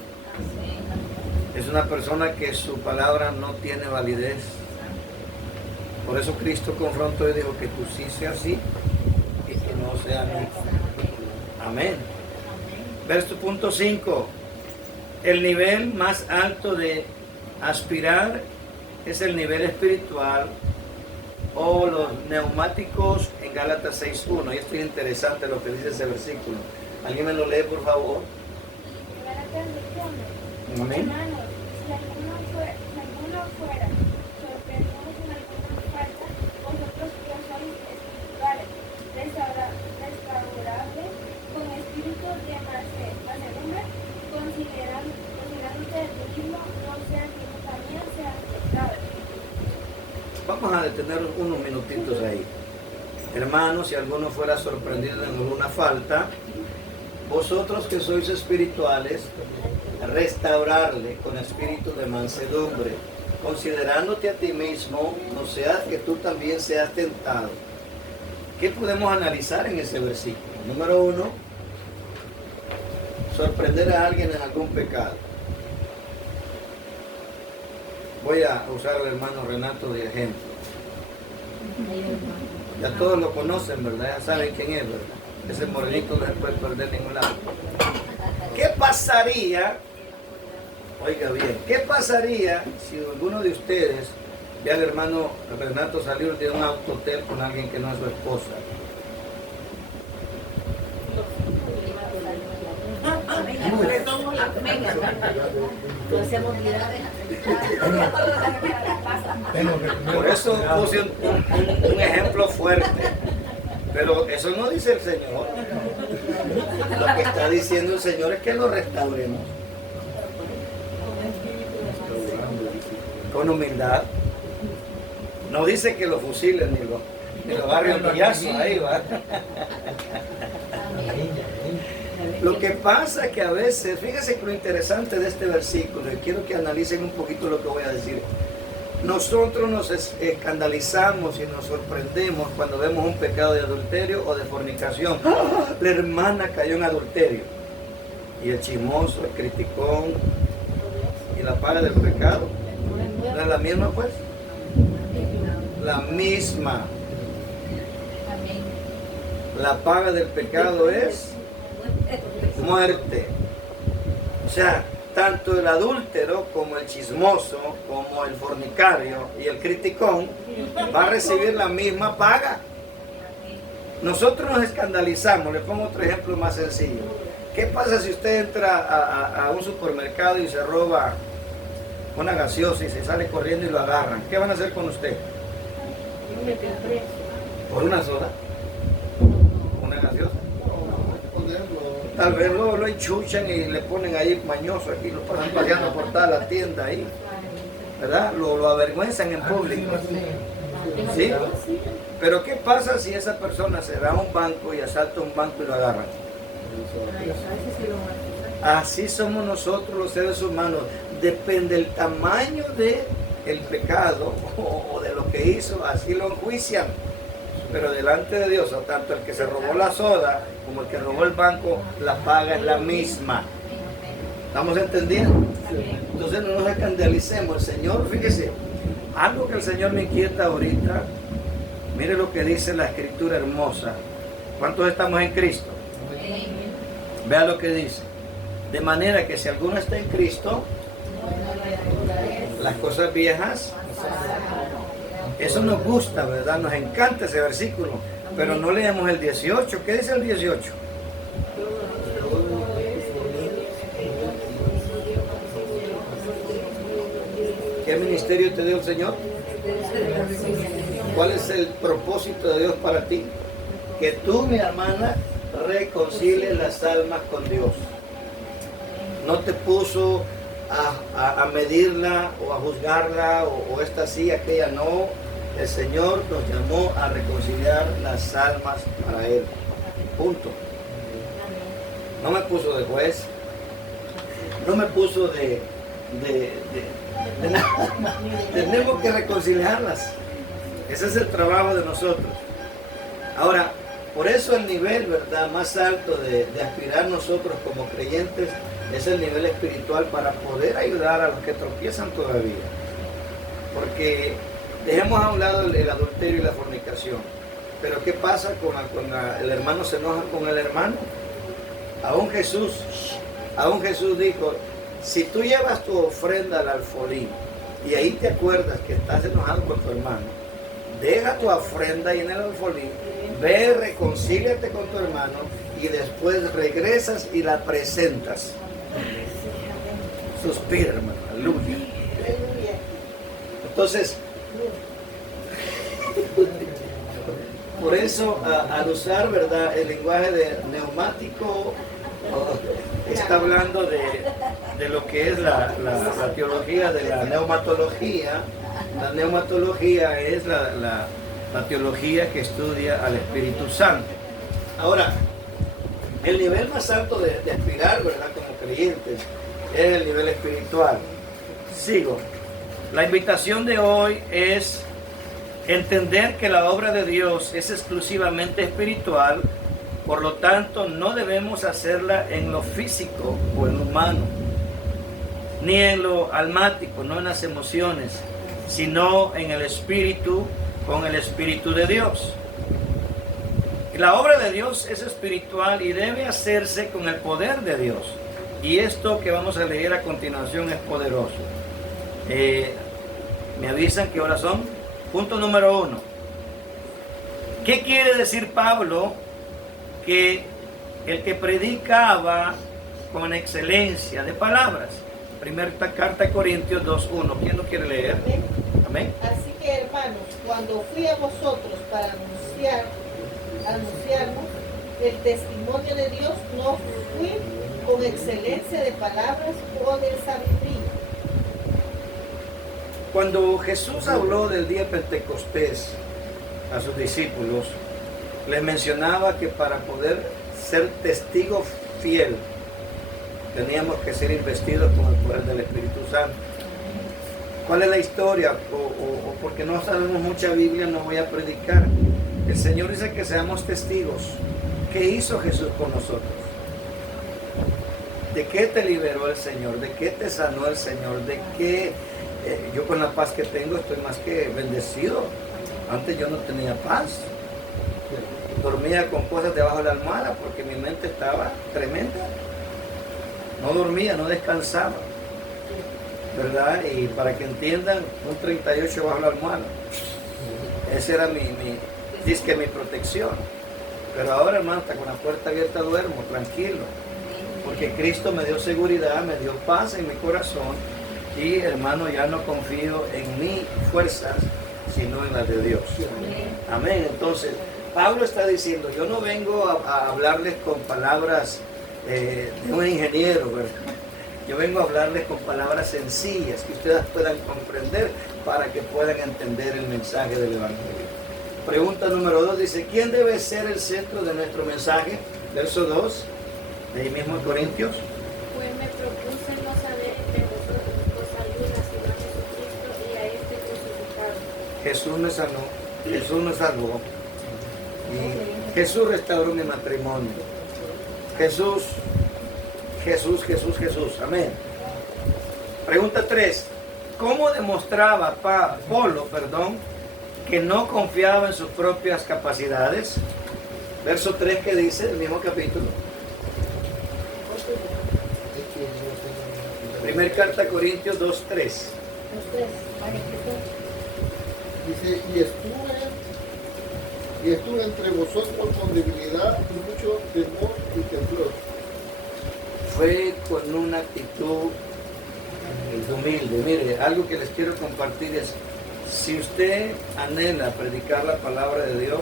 Es una persona que su palabra no tiene validez. Por eso Cristo confrontó y dijo que tú sí seas así y que no sea no. Amén. Verso punto 5. El nivel más alto de aspirar es el nivel espiritual o los neumáticos en Gálatas 6:1. Y esto es interesante lo que dice ese versículo. ¿Alguien me lo lee, por favor? Amén. Hermanos, si alguno fuera sorprendido en alguna falta, vosotros que sois espirituales, restaurables, con espíritu de mansedumbre, considerándote de ti mismo, no sean que tú también seas tentado. Vamos a detener unos minutitos ahí. Hermanos, si alguno fuera sorprendido en alguna falta, vosotros que sois espirituales, restaurarle con espíritu de mansedumbre, considerándote a ti mismo, no sea que tú también seas tentado. ¿Qué podemos analizar en ese versículo? Número 1, sorprender a alguien en algún pecado. Voy a usar al hermano Renato de ejemplo. Ya todos lo conocen, ¿verdad? Ya saben quién es, ¿verdad? Ese morenito no se puede perder ningún lado. ¿Qué pasaría, oiga bien, qué pasaría si alguno de ustedes ve al hermano Renato salir de un autotel con alguien que no es su esposa? Por eso puse un ejemplo fuerte. Pero eso no dice el Señor. Lo que está diciendo el Señor es que lo restauremos con humildad. No dice que lo fusilen ni los barrios pillazos, ahí va. Lo que pasa es que a veces, fíjense que lo interesante de este versículo, y quiero que analicen un poquito lo que voy a decir. Nosotros nos escandalizamos y nos sorprendemos cuando vemos un pecado de adulterio o de fornicación. ¡Ah! La hermana cayó en adulterio. Y el chismoso, el criticón y la paga del pecado. ¿No es la misma, pues? la misma. Amén. La paga del pecado es muerte. O sea, tanto el adúltero como el chismoso, como el fornicario y el criticón va a recibir la misma paga. Nosotros nos escandalizamos. Le pongo otro ejemplo más sencillo. ¿Qué pasa si usted entra a un supermercado y se roba una gaseosa y se sale corriendo y lo agarran? ¿Qué van a hacer con usted? ¿Por una sola? ¿Una gaseosa? Tal vez lo enchuchan y le ponen ahí mañoso aquí, lo pasan paseando por toda la tienda ahí, ¿verdad? Lo avergüenzan en público. ¿Sí? Pero ¿qué pasa si esa persona se va a un banco y asalta un banco y lo agarran? Así somos nosotros los seres humanos. Depende del tamaño del pecado o de lo que hizo, así lo enjuician. Pero delante de Dios, tanto el que se robó la soda como el que robó el banco, la paga es la misma. ¿Estamos entendiendo? Entonces no nos escandalicemos. El Señor, fíjese, algo que el Señor me inquieta ahorita, mire lo que dice la Escritura hermosa. ¿Cuántos estamos en Cristo? Vea lo que dice. De manera que si alguno está en Cristo, las cosas viejas, eso nos gusta, ¿verdad? Nos encanta ese versículo, pero no leemos el 18. ¿Qué dice el 18? ¿Qué ministerio te dio el Señor? ¿Cuál es el propósito de Dios para ti? Que tú, mi hermana, reconcilies las almas con Dios. No te puso a medirla o a juzgarla o esta sí, aquella no. El Señor nos llamó a reconciliar las almas para Él. Punto. No me puso de juez. No me puso de nada. Tenemos que reconciliarlas. Ese es el trabajo de nosotros. Ahora, por eso el nivel, ¿verdad?, más alto de aspirar nosotros como creyentes es el nivel espiritual para poder ayudar a los que tropiezan todavía. Porque dejemos a un lado el adulterio y la fornicación. Pero ¿qué pasa cuando el hermano se enoja con el hermano? Aún Jesús dijo, si tú llevas tu ofrenda al alfolí y ahí te acuerdas que estás enojado con tu hermano, deja tu ofrenda ahí en el alfolí, ve, reconcíliate con tu hermano y después regresas y la presentas. Suspira, hermano, aleluya. Entonces, por eso al usar, ¿verdad?, el lenguaje de neumático, está hablando de lo que es la teología de la neumatología. La neumatología es la teología que estudia al Espíritu Santo. Ahora, el nivel más alto de aspirar, ¿verdad?, como creyentes, es el nivel espiritual. Sigo. La invitación de hoy es entender que la obra de Dios es exclusivamente espiritual, por lo tanto no debemos hacerla en lo físico o en lo humano, ni en lo almático, no en las emociones, sino en el espíritu, con el Espíritu de Dios. La obra de Dios es espiritual y debe hacerse con el poder de Dios. Y esto que vamos a leer a continuación es poderoso. Me avisan que ahora son. Punto número 1. ¿Qué quiere decir Pablo? Que el que predicaba con excelencia de palabras. Primera carta a Corintios 2:1. ¿Quién lo quiere leer? Amén. Así que, hermanos, cuando fui a vosotros para anunciarnos el testimonio de Dios, no fui con excelencia de palabras o de sabiduría. Cuando Jesús habló del día Pentecostés a sus discípulos, les mencionaba que para poder ser testigo fiel teníamos que ser investidos con el poder del Espíritu Santo. ¿Cuál es la historia? O porque no sabemos mucha Biblia, no voy a predicar. El Señor dice que seamos testigos. ¿Qué hizo Jesús con nosotros? ¿De qué te liberó el Señor? ¿De qué te sanó el Señor? ¿De qué? Yo con la paz que tengo estoy más que bendecido. Antes yo no tenía paz. Dormía con cosas debajo de la almohada porque mi mente estaba tremenda. No dormía, no descansaba. ¿Verdad? Y para que entiendan, un 38 bajo la almohada. Esa era mi protección. Pero ahora, hermano, hasta con la puerta abierta duermo, tranquilo. Porque Cristo me dio seguridad, me dio paz en mi corazón. Y, hermano, ya no confío en mis fuerzas, sino en las de Dios. Amén. Entonces, Pablo está diciendo, yo no vengo a hablarles con palabras de un ingeniero, ¿verdad? Yo vengo a hablarles con palabras sencillas que ustedes puedan comprender para que puedan entender el mensaje del Evangelio. Pregunta número 2 dice, ¿quién debe ser el centro de nuestro mensaje? Verso 2, de ahí mismo en Corintios. Pues me propuse no saber entre vosotros cosa alguna sino a Jesucristo y a este crucificado. Jesús me sanó, Jesús me salvó. Y Jesús restauró mi matrimonio. Jesús. Amén. Pregunta 3. ¿Cómo demostraba Pablo, que no confiaba en sus propias capacidades? Verso 3 que dice, el mismo capítulo. Primer carta a Corintios 2:3. Dice, y estuve entre vosotros con debilidad y mucho temor y temblor. Fue con una actitud humilde. Mire, algo que les quiero compartir es, si usted anhela predicar la palabra de Dios,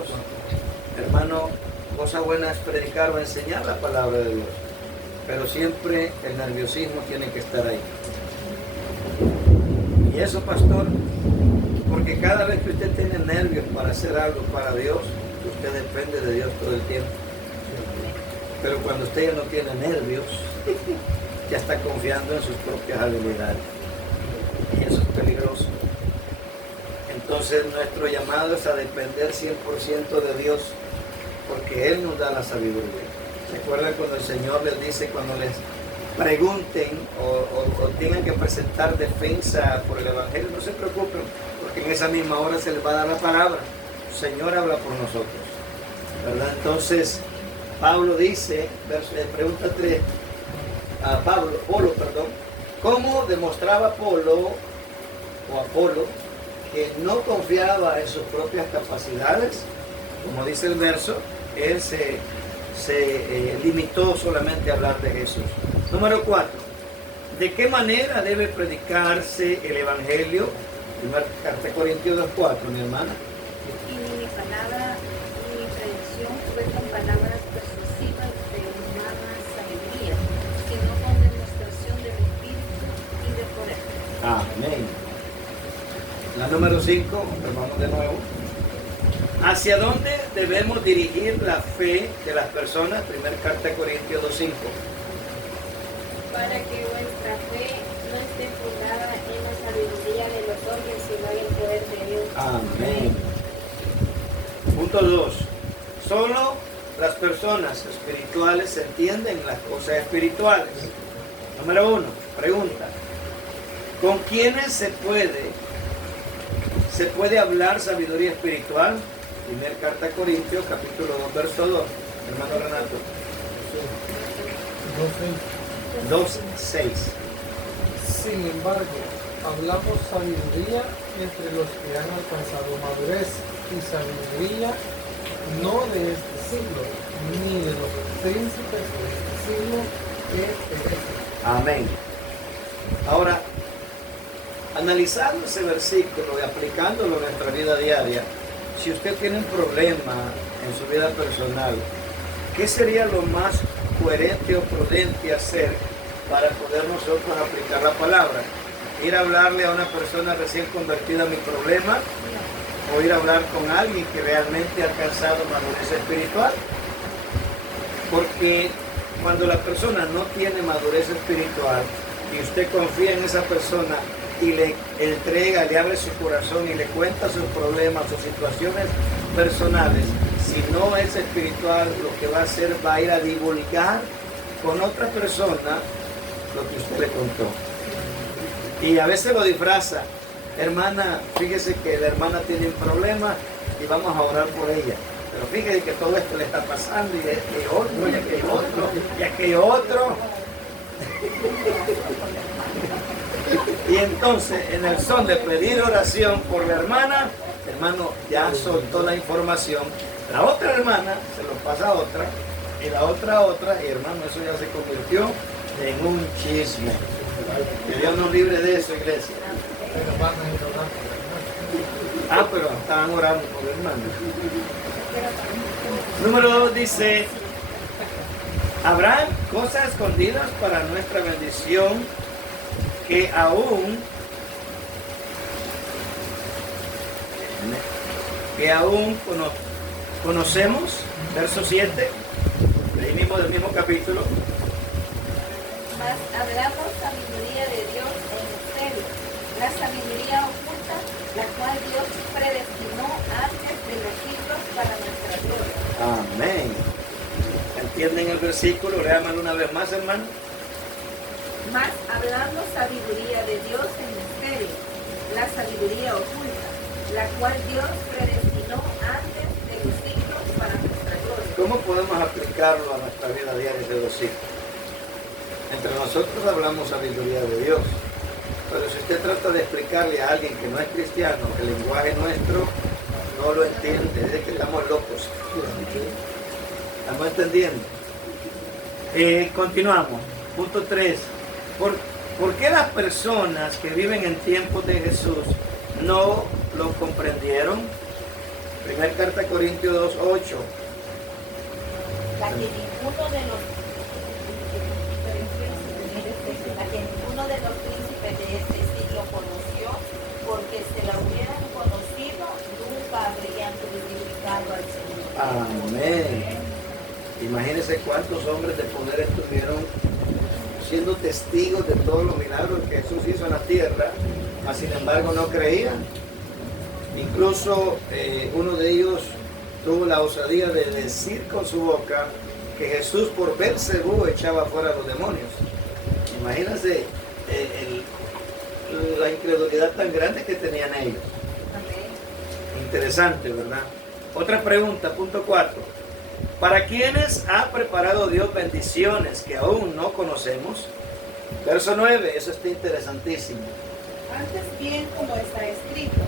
hermano, cosa buena es predicar o enseñar la palabra de Dios, pero siempre el nerviosismo tiene que estar ahí. Y eso, pastor, porque cada vez que usted tiene nervios para hacer algo para Dios, usted depende de Dios todo el tiempo. Pero cuando usted ya no tiene nervios, ya está confiando en sus propias habilidades. Y eso es peligroso. Entonces nuestro llamado es a depender 100% de Dios, porque Él nos da la sabiduría. ¿Se acuerdan cuando el Señor les dice, cuando les pregunten o tengan que presentar defensa por el Evangelio, no se preocupen, porque en esa misma hora se les va a dar la palabra. El Señor habla por nosotros, ¿verdad? Entonces, Pablo dice, pregunta 3, Pablo, ¿cómo demostraba Apolo que no confiaba en sus propias capacidades? Como dice el verso, él se limitó solamente a hablar de Jesús. Número 4, ¿de qué manera debe predicarse el Evangelio? Primera carta de Corintios 2:4, mi hermana. Y mi palabra y mi predicción fue con palabras persuasivas de humana sabiduría, sino con demostración del Espíritu y de poder. Amén. La número 5, vamos de nuevo. ¿Hacia dónde debemos dirigir la fe de las personas? Primera carta de Corintios 2:5. Para que vuestra fe no esté fundada en la sabiduría de los hombres, sino en el poder de Dios. Amén. Punto 2. Solo las personas espirituales entienden las cosas espirituales. Número 1. Pregunta. ¿Con quiénes se puede hablar sabiduría espiritual? Primera carta a Corintios, capítulo 2, verso 2. Hermano Renato. 2:6. Sin embargo, hablamos sabiduría entre los que han alcanzado madurez, y sabiduría no de este siglo, ni de los príncipes de este siglo que perecen. Amén. Ahora, analizando ese versículo y aplicándolo a nuestra vida diaria, si usted tiene un problema en su vida personal, ¿qué sería lo más coherente o prudente hacer para poder nosotros aplicar la palabra? ¿Ir a hablarle a una persona recién convertida a mi problema? ¿O ir a hablar con alguien que realmente ha alcanzado madurez espiritual? Porque cuando la persona no tiene madurez espiritual y usted confía en esa persona y le entrega, le abre su corazón y le cuenta sus problemas, sus situaciones personales, si no es espiritual, lo que va a hacer va a ir a divulgar con otra persona lo que usted le contó. Y a veces lo disfraza. hermana, fíjese que la hermana tiene un problema y vamos a orar por ella. Pero fíjese que todo esto le está pasando y otro, y aquello otro, y aquello otro. Y entonces, en el son de pedir oración por la hermana, el hermano ya soltó la información. La otra hermana se lo pasa a otra, y la otra a otra, y hermano, eso ya se convirtió en un chisme. Que Dios nos libre de eso, iglesia. Pero van a ir orando por el hermano. Pero estaban orando por el hermano. Número 2 dice: habrá cosas escondidas para nuestra bendición que aún conocemos. Verso 7, ahí mismo del mismo capítulo. Mas hablamos sabiduría de Dios en misterio, la sabiduría oculta, la cual Dios predestinó antes de los siglos para nuestra gloria. Amén. ¿Entienden el versículo? Léamelo una vez más, hermano. Mas hablamos sabiduría de Dios en misterio, la sabiduría oculta, la cual Dios predestinó antes de los siglos para nuestra gloria. ¿Cómo podemos aplicarlo a nuestra vida diaria de los hijos? Entre nosotros hablamos sabiduría de Dios, pero si usted trata de explicarle a alguien que no es cristiano el lenguaje nuestro, no lo entiende, es que estamos locos. ¿Estamos entendiendo? Continuamos. Punto 3. ¿Por qué las personas que viven en tiempos de Jesús no lo comprendieron? Primera carta a Corintios 2:8. La que ninguno de los príncipes de este siglo conoció, porque si la hubieran conocido, nunca habrían crucificado al Señor. Amén. Imagínense cuántos hombres de poder estuvieron siendo testigos de todos los milagros que Jesús hizo en la tierra, mas sin embargo no creían. Incluso uno de ellos tuvo la osadía de decir con su boca que Jesús por Belcebú echaba fuera a los demonios. Imagínense la incredulidad tan grande que tenían ellos. Interesante, ¿verdad? Otra pregunta, punto 4. ¿Para quiénes ha preparado Dios bendiciones que aún no conocemos? Verso 9, eso está interesantísimo. Antes bien, como está escrito,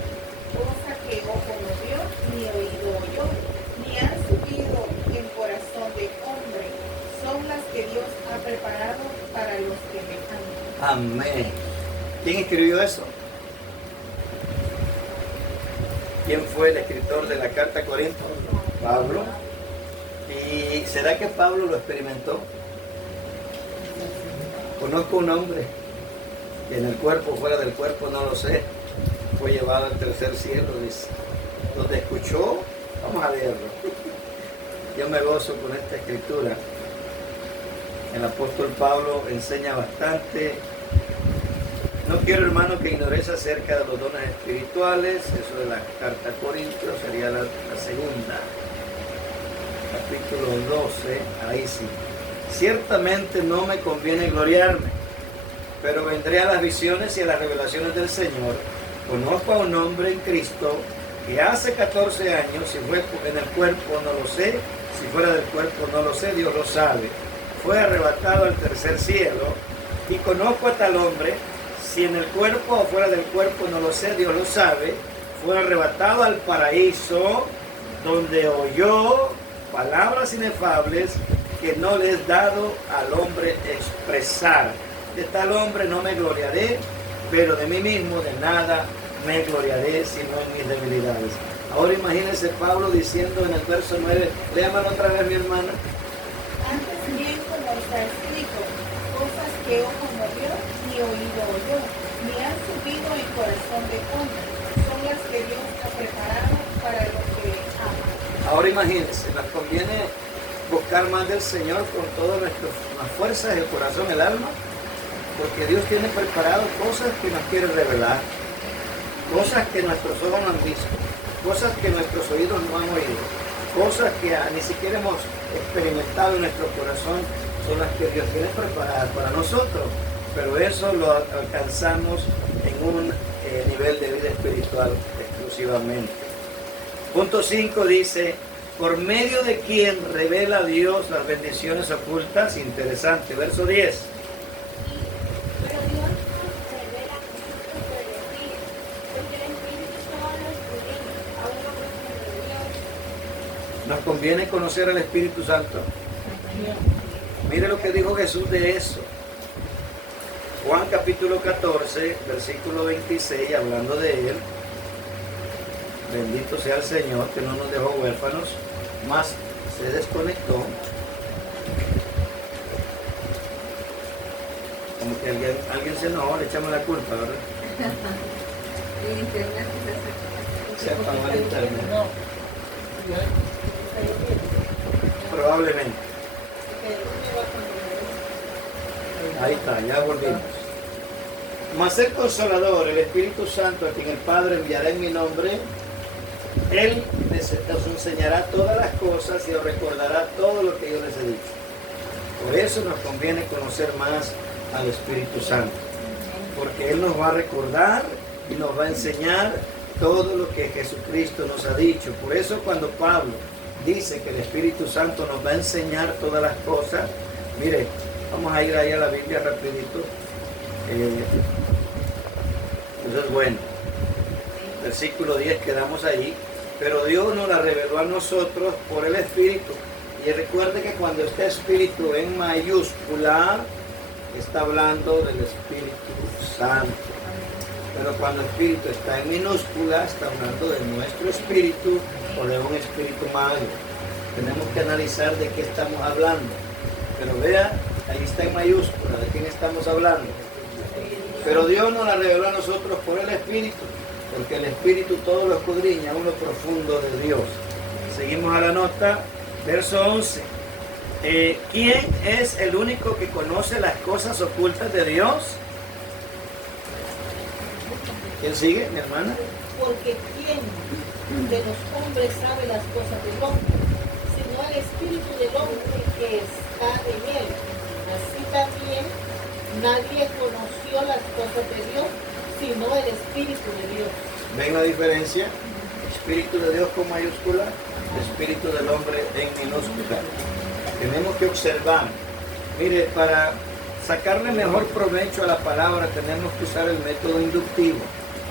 cosa que ojo no vio, ni oído oyó, ni han subido en corazón de hombre, son las que Dios ha preparado para los que le aman. Amén. ¿Quién escribió eso? ¿Quién fue el escritor de la carta a Corintios? Pablo. ¿Y será que Pablo lo experimentó? Conozco un hombre que en el cuerpo, fuera del cuerpo, no lo sé, fue llevado al tercer cielo, dice, donde escuchó, vamos a leerlo. Yo me gozo con esta escritura. El apóstol Pablo enseña bastante. No quiero, hermano, que ignores acerca de los dones espirituales. Eso de la carta a Corintios sería la segunda. Capítulo 12, ahí sí. Ciertamente no me conviene gloriarme, pero vendré a las visiones y a las revelaciones del Señor. Conozco a un hombre en Cristo que hace 14 años, si fue en el cuerpo no lo sé, si fuera del cuerpo no lo sé, Dios lo sabe. Fue arrebatado al tercer cielo, y conozco a tal hombre, si en el cuerpo o fuera del cuerpo no lo sé, Dios lo sabe. Fue arrebatado al paraíso, donde oyó palabras inefables que no le es dado al hombre expresar. De tal hombre no me gloriaré, pero de mí mismo de nada me gloriaré sino en mis debilidades. Ahora imagínense Pablo diciendo en el verso 9, léamelo otra vez, mi hermana. Antes bien, como está escrito, cosas que ojo no vio, ni oído oyó, ni han subido en corazón de hombre, son las que Dios ha preparado para los que le aman. Ahora imagínense, nos conviene buscar más del Señor con todas las fuerzas del corazón, el alma, porque Dios tiene preparado cosas que nos quiere revelar, cosas que nuestros ojos no han visto, cosas que nuestros oídos no han oído, cosas que ni siquiera hemos experimentado en nuestro corazón, son las que Dios tiene preparadas para nosotros. pero eso lo alcanzamos en un nivel de vida espiritual exclusivamente. Punto 5 dice, por medio de quien revela a Dios las bendiciones ocultas. Interesante, verso 10. Pero Dios nos revela a nosotros por el Espíritu, porque el Espíritu todo lo escudriña, aún lo profundo de Dios. Nos conviene conocer al Espíritu Santo. Mire lo que dijo Jesús de eso. Juan capítulo 14, versículo 26, hablando de Él. Bendito sea el Señor que no nos dejó huérfanos, más se desconectó. Como que alguien se enojó, le echamos la culpa, ¿verdad? El internet Se apagó el internet. No. Probablemente. Ahí está, ya volvimos. Mas el Consolador, el Espíritu Santo, a quien el Padre enviará en mi nombre, Él os enseñará todas las cosas y os recordará todo lo que yo les he dicho. Por eso nos conviene conocer más al Espíritu Santo, porque Él nos va a recordar y nos va a enseñar todo lo que Jesucristo nos ha dicho. Por eso cuando Pablo dice que el Espíritu Santo nos va a enseñar todas las cosas, mire, vamos a ir ahí a la Biblia rapidito. Eso es bueno. Versículo 10, quedamos ahí. Pero Dios nos la reveló a nosotros por el Espíritu. Y recuerde que cuando está Espíritu en mayúscula, está hablando del Espíritu Santo. Pero cuando Espíritu está en minúscula, está hablando de nuestro espíritu o de un espíritu malo. Tenemos que analizar de qué estamos hablando. Pero vea, ahí está en mayúscula, ¿de quién estamos hablando? Pero Dios nos la reveló a nosotros por el Espíritu, porque el Espíritu todo lo escudriña, aún lo profundo de Dios. Seguimos a la nota, verso 11. ¿Quién es el único que conoce las cosas ocultas de Dios? ¿Quién sigue, mi hermana? Porque ¿quién de los hombres sabe las cosas del hombre? Sino el Espíritu del hombre que está en él. Así también nadie conoció las cosas de Dios, sino el Espíritu de Dios. ¿Ven la diferencia? Espíritu de Dios con mayúscula, Espíritu del hombre en minúscula. Tenemos que observar. Mire, para sacarle mejor provecho a la palabra tenemos que usar el método inductivo.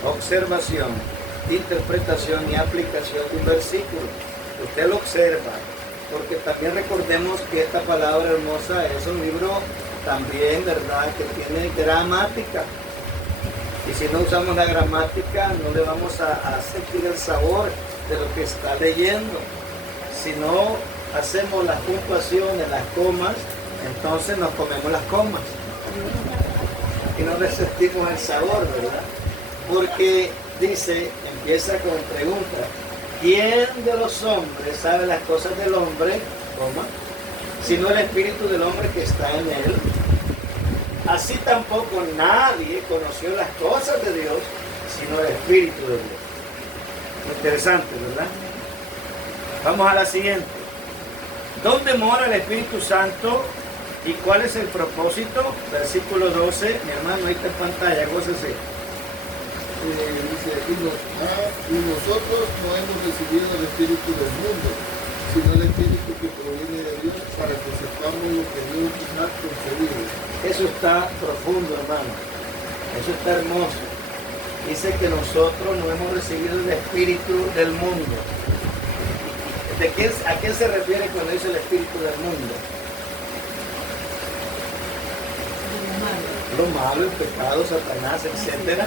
Observación, interpretación y aplicación de un versículo. Usted lo observa, porque también recordemos que esta palabra hermosa es un libro también, ¿verdad?, que tiene gramática. Y si no usamos la gramática, no le vamos a sentir el sabor de lo que está leyendo. Si no hacemos las puntuaciones, las comas, entonces nos comemos las comas. Y no le sentimos el sabor, ¿verdad? Porque dice, empieza con pregunta, ¿quién de los hombres sabe las cosas del hombre, coma, sino el espíritu del hombre que está en él? Así tampoco nadie conoció las cosas de Dios, sino el espíritu de Dios. Interesante, ¿verdad? Vamos a la siguiente. ¿Dónde mora el Espíritu Santo y cuál es el propósito? Versículo 12, mi hermano, ahí está en pantalla, gócese. Dice, y nosotros no hemos recibido el Espíritu del mundo, sino el Espíritu que proviene de Dios, para que sepamos lo que Dios nos ha concedido. Eso está profundo, hermano. Eso está hermoso. Dice que nosotros no hemos recibido el Espíritu del mundo. ¿A quién se refiere cuando dice el Espíritu del mundo? Lo malo, el pecado, Satanás, etc.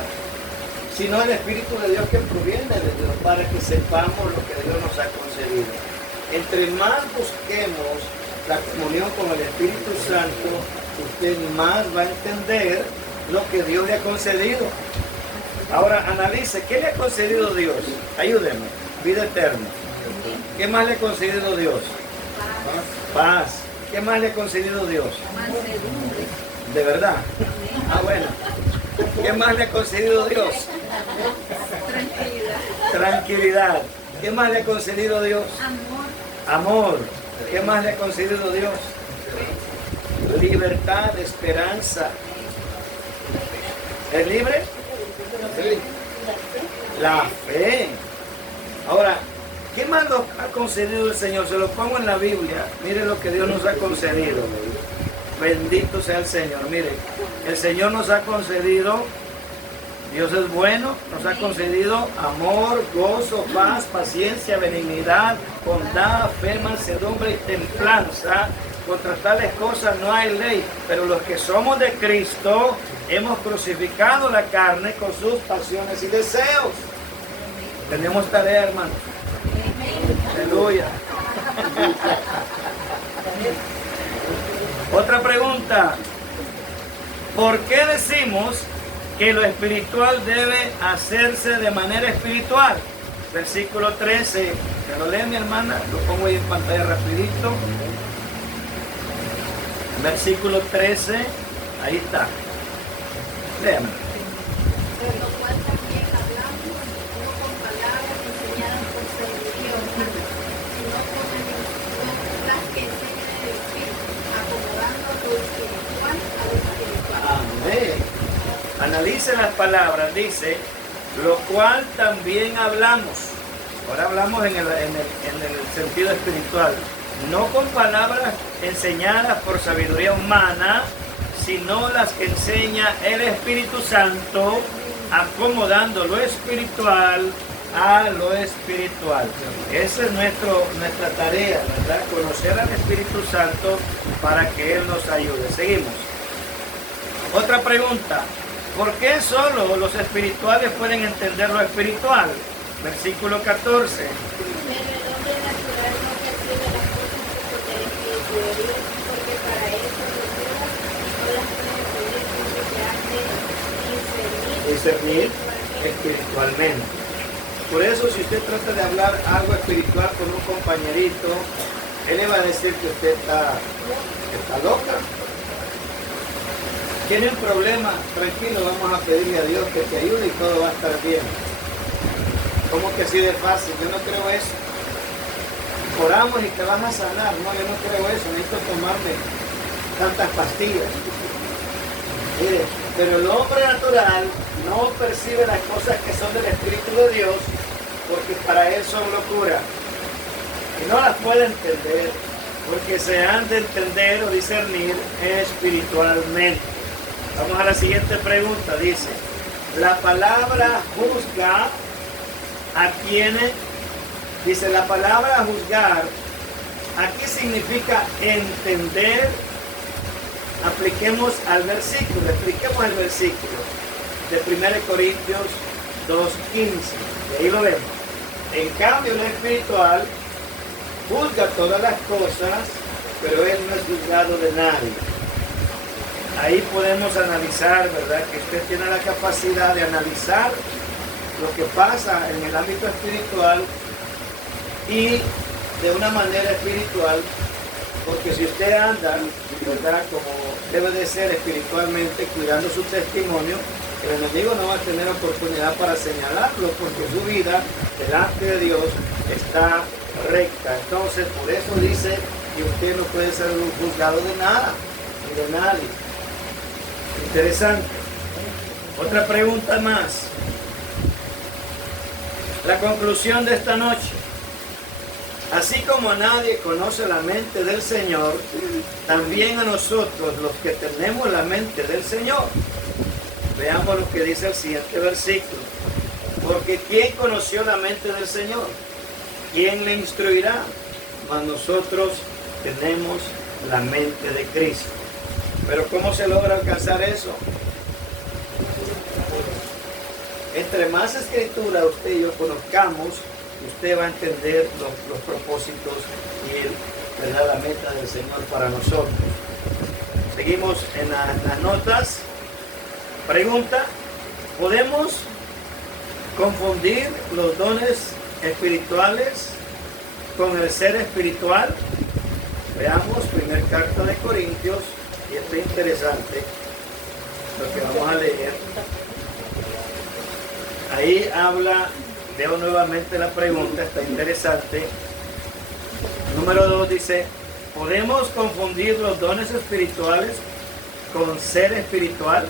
Sino el Espíritu de Dios que proviene de Dios, para que sepamos lo que Dios nos ha concedido. Entre más busquemos la comunión con el Espíritu Santo, usted más va a entender lo que Dios le ha concedido. Ahora analice, ¿qué le ha concedido Dios? Ayúdeme. Vida eterna. ¿Qué más le ha concedido Dios? Paz. ¿Qué más le ha concedido Dios? ¿De verdad? Ah, bueno. ¿Qué más le ha concedido Dios? Tranquilidad. ¿Qué más le ha concedido Dios? Amor. ¿Qué más le ha concedido Dios? Libertad, esperanza. ¿Es libre? Sí. La fe. Ahora, ¿qué más nos ha concedido el Señor? Se lo pongo en la Biblia. Mire lo que Dios nos ha concedido. Bendito sea el Señor. Mire, el Señor nos ha concedido, Dios es bueno, nos ha concedido amor, gozo, paz, paciencia, benignidad, bondad, fe, mansedumbre y templanza. Contra tales cosas no hay ley, pero los que somos de Cristo hemos crucificado la carne con sus pasiones y deseos. Tenemos tarea, hermanos. Aleluya. Otra pregunta. ¿Por qué decimos que lo espiritual debe hacerse de manera espiritual? Versículo 13. ¿Me lo lee, mi hermana? Lo pongo ahí en pantalla rapidito. Versículo 13. Ahí está. Léame. Por lo cual también hablamos, no con palabras enseñadas por sabiduría humana, sino con las que enseñan el Espíritu, acomodando lo espiritual a lo espiritual. Amén. Analice las palabras, dice, lo cual también hablamos. Ahora hablamos en el sentido espiritual. No con palabras enseñadas por sabiduría humana, sino las que enseña el Espíritu Santo, acomodando lo espiritual a lo espiritual. Esa es nuestra tarea, ¿verdad? Conocer al Espíritu Santo para que Él nos ayude. Seguimos. Otra pregunta. ¿Por qué solo los espirituales pueden entender lo espiritual? Versículo 14. Pero el hombre natural no percibe las cosas que son del Espíritu de Dios, porque para eso los Dios no las puede pedir, porque se hace Discernir espiritualmente. Por eso, si usted trata de hablar algo espiritual con un compañerito, él le va a decir que usted está loca. Tiene un problema, tranquilo, vamos a pedirle a Dios que te ayude y todo va a estar bien. ¿Cómo que así de fácil? Yo no creo eso. Oramos y te vas a sanar. No, yo no creo eso. Necesito tomarme tantas pastillas. Mire, pero el hombre natural no percibe las cosas que son del Espíritu de Dios, porque para él son locura. Y no las puede entender, porque se han de entender o discernir espiritualmente. Vamos a la siguiente pregunta. Dice, la palabra juzga adquiere, dice la palabra juzgar, aquí significa entender. Apliquemos al versículo, expliquemos el versículo de 1 Corintios 2:15, y ahí lo vemos. En cambio, el espiritual juzga todas las cosas, pero él no es juzgado de nadie. Ahí podemos analizar, ¿verdad? Que usted tiene la capacidad de analizar lo que pasa en el ámbito espiritual y de una manera espiritual, porque si usted anda, ¿verdad? Como debe de ser espiritualmente, cuidando su testimonio, el enemigo no va a tener oportunidad para señalarlo, porque su vida delante de Dios está recta. Entonces, por eso dice que usted no puede ser juzgado de nada, ni de nadie. Interesante. Otra pregunta más. La conclusión de esta noche. Así como nadie conoce la mente del Señor, también a nosotros, los que tenemos la mente del Señor. Veamos lo que dice el siguiente versículo. Porque ¿quién conoció la mente del Señor? ¿Quién le instruirá? Mas nosotros tenemos la mente de Cristo. Pero ¿cómo se logra alcanzar eso? Entre más escritura usted y yo conozcamos, usted va a entender los propósitos y ¿verdad? La meta del Señor para nosotros. Seguimos en las notas. Pregunta: ¿podemos confundir los dones espirituales con el ser espiritual? Veamos primera carta de Corintios, y esto es interesante lo que vamos a leer. Ahí habla, veo nuevamente la pregunta, está interesante. Número 2 dice: ¿podemos confundir los dones espirituales con ser espiritual?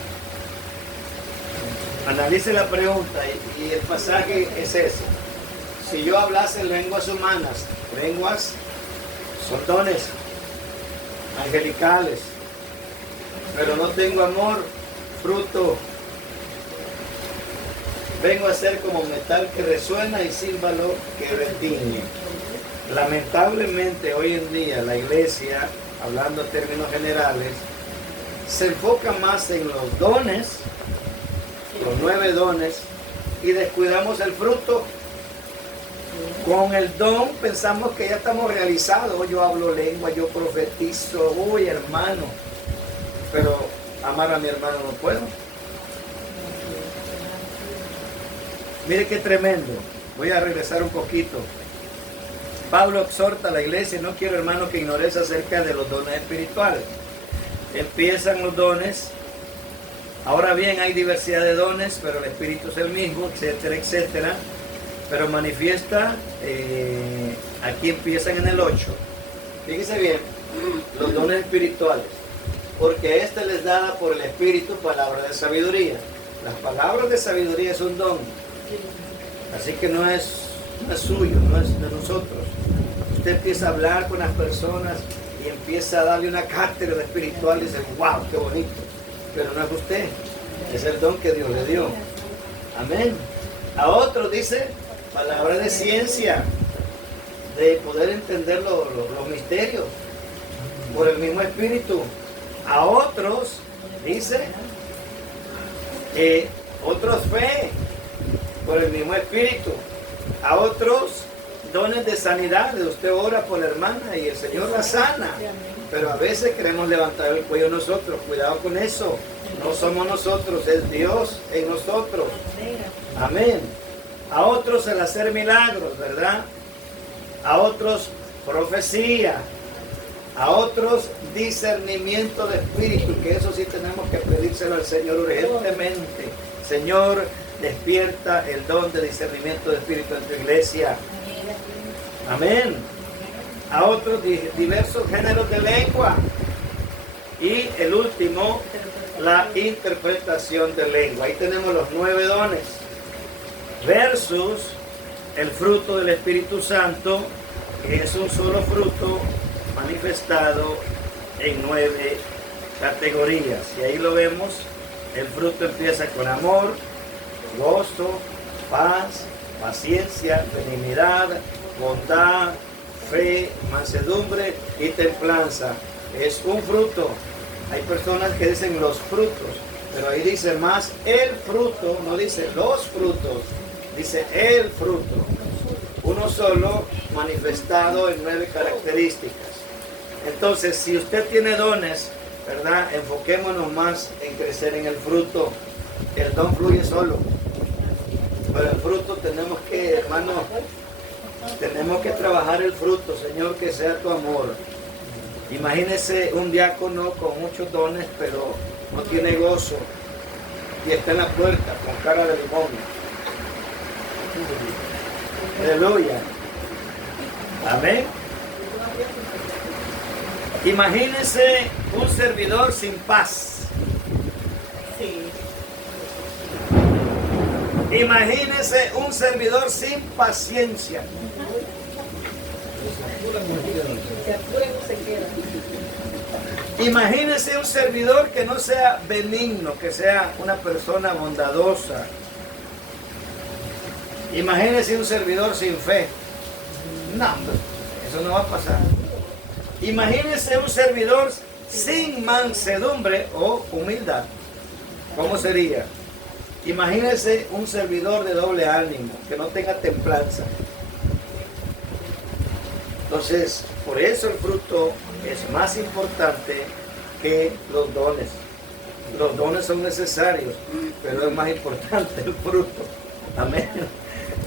Analice la pregunta y el pasaje es ese. Si yo hablase lenguas humanas, lenguas son dones angelicales, pero no tengo amor, fruto, vengo a ser como metal que resuena y címbalo que retiñe. Lamentablemente hoy en día la iglesia, hablando en términos generales, se enfoca más en los dones, los 9 dones, y descuidamos el fruto. Con el don pensamos que ya estamos realizados. Yo hablo lengua, yo profetizo, uy hermano, pero amar a mi hermano no puedo. Mire qué tremendo. Voy a regresar un poquito. Pablo exhorta a la iglesia, no quiero hermano que ignores acerca de los dones espirituales. Empiezan los dones. Ahora bien, hay diversidad de dones, pero el Espíritu es el mismo, etcétera, etcétera. Pero manifiesta, aquí empiezan en el 8. Fíjese bien, los dones espirituales. Porque este les da por el Espíritu palabra de sabiduría. Las palabras de sabiduría es un don. Así que no es suyo, no es de nosotros. Usted empieza a hablar con las personas y empieza a darle una cátedra espiritual y dice, wow, qué bonito. Pero no es usted, es el don que Dios le dio. Amén. A otros dice palabra de ciencia, de poder entender los misterios por el mismo Espíritu. A otros dice otros fe por el mismo Espíritu. A otros dones de sanidad, de usted ora por la hermana y el Señor la sana. Pero a veces queremos levantar el cuello nosotros. Cuidado con eso. No somos nosotros, es Dios en nosotros. Amén. A otros el hacer milagros, ¿verdad? A otros profecía. A otros discernimiento de espíritu, que eso sí tenemos que pedírselo al Señor urgentemente. Señor, despierta el don de discernimiento de espíritu en tu iglesia. Amén. A otros diversos géneros de lengua. Y el último, la interpretación de lengua. Ahí tenemos los 9 dones. Versus el fruto del Espíritu Santo, que es un solo fruto manifestado en 9 categorías. Y ahí lo vemos. El fruto empieza con amor, gozo, paz, paciencia, benignidad, bondad, fe, mansedumbre y templanza. Es un fruto. Hay personas que dicen los frutos, pero ahí dice más el fruto, no dice los frutos, dice el fruto. Uno solo manifestado en 9 características. Entonces, si usted tiene dones, ¿verdad? Enfoquémonos más en crecer en el fruto. El don fluye solo. Pero el fruto tenemos que, hermano, tenemos que trabajar el fruto, Señor, que sea tu amor. Imagínese un diácono con muchos dones, pero no tiene gozo y está en la puerta con cara de demonio. Aleluya. Amén. Imagínese un servidor sin paz. Imagínese un servidor sin paciencia. Imagínese un servidor que no sea benigno, que sea una persona bondadosa. Imagínese un servidor sin fe. No, eso no va a pasar. Imagínese un servidor sin mansedumbre o humildad. ¿Cómo sería? Imagínese un servidor de doble ánimo, que no tenga templanza. Entonces, por eso el fruto es más importante que los dones. Los dones son necesarios, pero es más importante el fruto. Amén.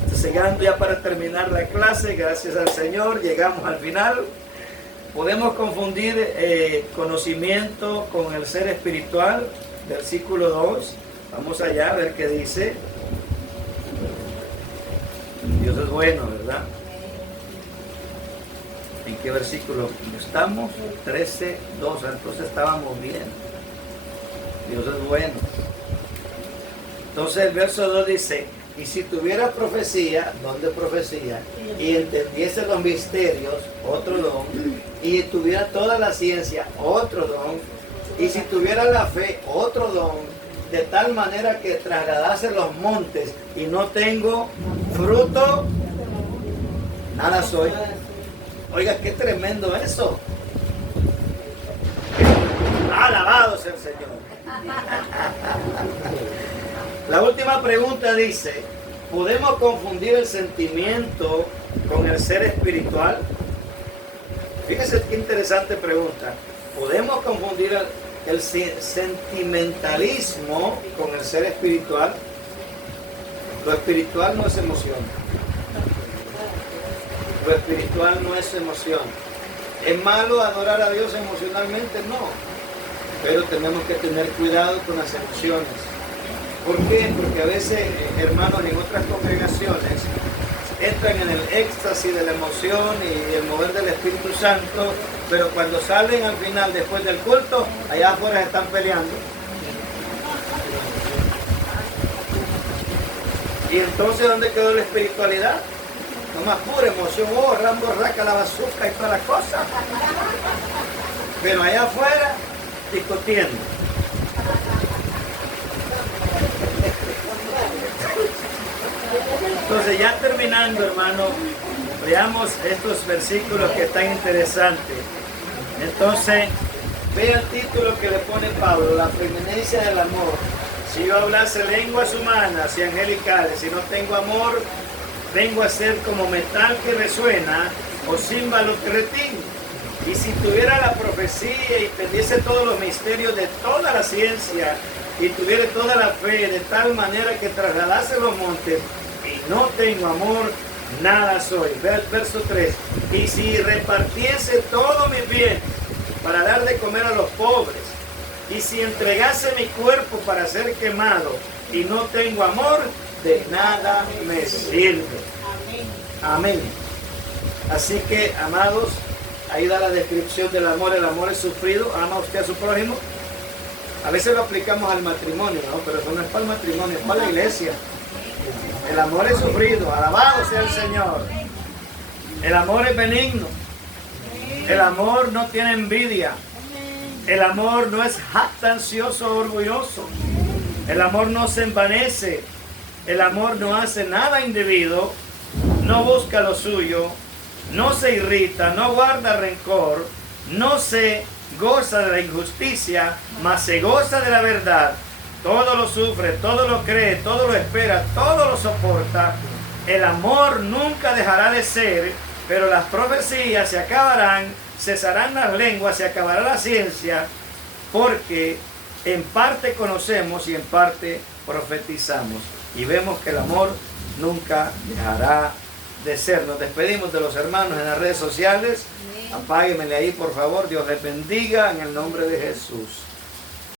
Entonces, llegando ya para terminar la clase, gracias al Señor, llegamos al final. Podemos confundir conocimiento con el ser espiritual. Versículo 2. Vamos allá a ver qué dice. Dios es bueno, ¿verdad? ¿En qué versículo estamos? 13, 2. Entonces estábamos bien. Dios es bueno. Entonces el verso 2 dice, y si tuviera profecía, don de profecía, y entendiese los misterios, otro don, y tuviera toda la ciencia, otro don, y si tuviera la fe, otro don, de tal manera que trasladase los montes y no tengo fruto, nada soy. Oiga, qué tremendo eso. Alabado sea el Señor. La última pregunta dice, ¿podemos confundir el sentimiento con el ser espiritual? Fíjese qué interesante pregunta. ¿Podemos confundir el sentimentalismo con el ser espiritual? Lo espiritual no es emoción. Lo espiritual no es emoción. ¿Es malo adorar a Dios emocionalmente? No. Pero tenemos que tener cuidado con las emociones. ¿Por qué? Porque a veces, hermanos, en otras congregaciones entran en el éxtasis de la emoción y el mover del Espíritu Santo, pero cuando salen al final, después del culto, allá afuera están peleando. Y entonces, ¿dónde quedó la espiritualidad? Nomás pura emoción, Rambo, raca, la bazooka y todas las cosas. Pero allá afuera, discutiendo. Entonces, ya terminando, hermano, veamos estos versículos que están interesantes. Entonces, ve el título que le pone Pablo, la preeminencia del amor. Si yo hablase lenguas humanas y angelicales, si no tengo amor, vengo a ser como metal que resuena o címbalo que retiñe. Y si tuviera la profecía y entendiese todos los misterios de toda la ciencia y tuviera toda la fe de tal manera que trasladase los montes y no tengo amor, nada soy. Ve el verso 3. Y si repartiese todo mi bien para dar de comer a los pobres, y si entregase mi cuerpo para ser quemado y no tengo amor, de nada me sirve. Amén. Así que, amados, ahí da la descripción del amor. El amor es sufrido. ¿Ama usted a su prójimo? A veces lo aplicamos al matrimonio, ¿no? Pero eso no es para el matrimonio, es para la iglesia. El amor es sufrido. Alabado sea el Señor. El amor es benigno. El amor no tiene envidia. El amor no es jactancioso o orgulloso. El amor no se envanece. El amor no hace nada indebido. No busca lo suyo. No se irrita. No guarda rencor. No se goza de la injusticia, mas se goza de la verdad. Todo lo sufre, todo lo cree, todo lo espera, todo lo soporta. El amor nunca dejará de ser, pero las profecías se acabarán, cesarán las lenguas, se acabará la ciencia, porque en parte conocemos y en parte profetizamos. Y vemos que el amor nunca dejará de ser. Nos despedimos de los hermanos en las redes sociales. Apáguenmele ahí, por favor. Dios les bendiga en el nombre de Jesús.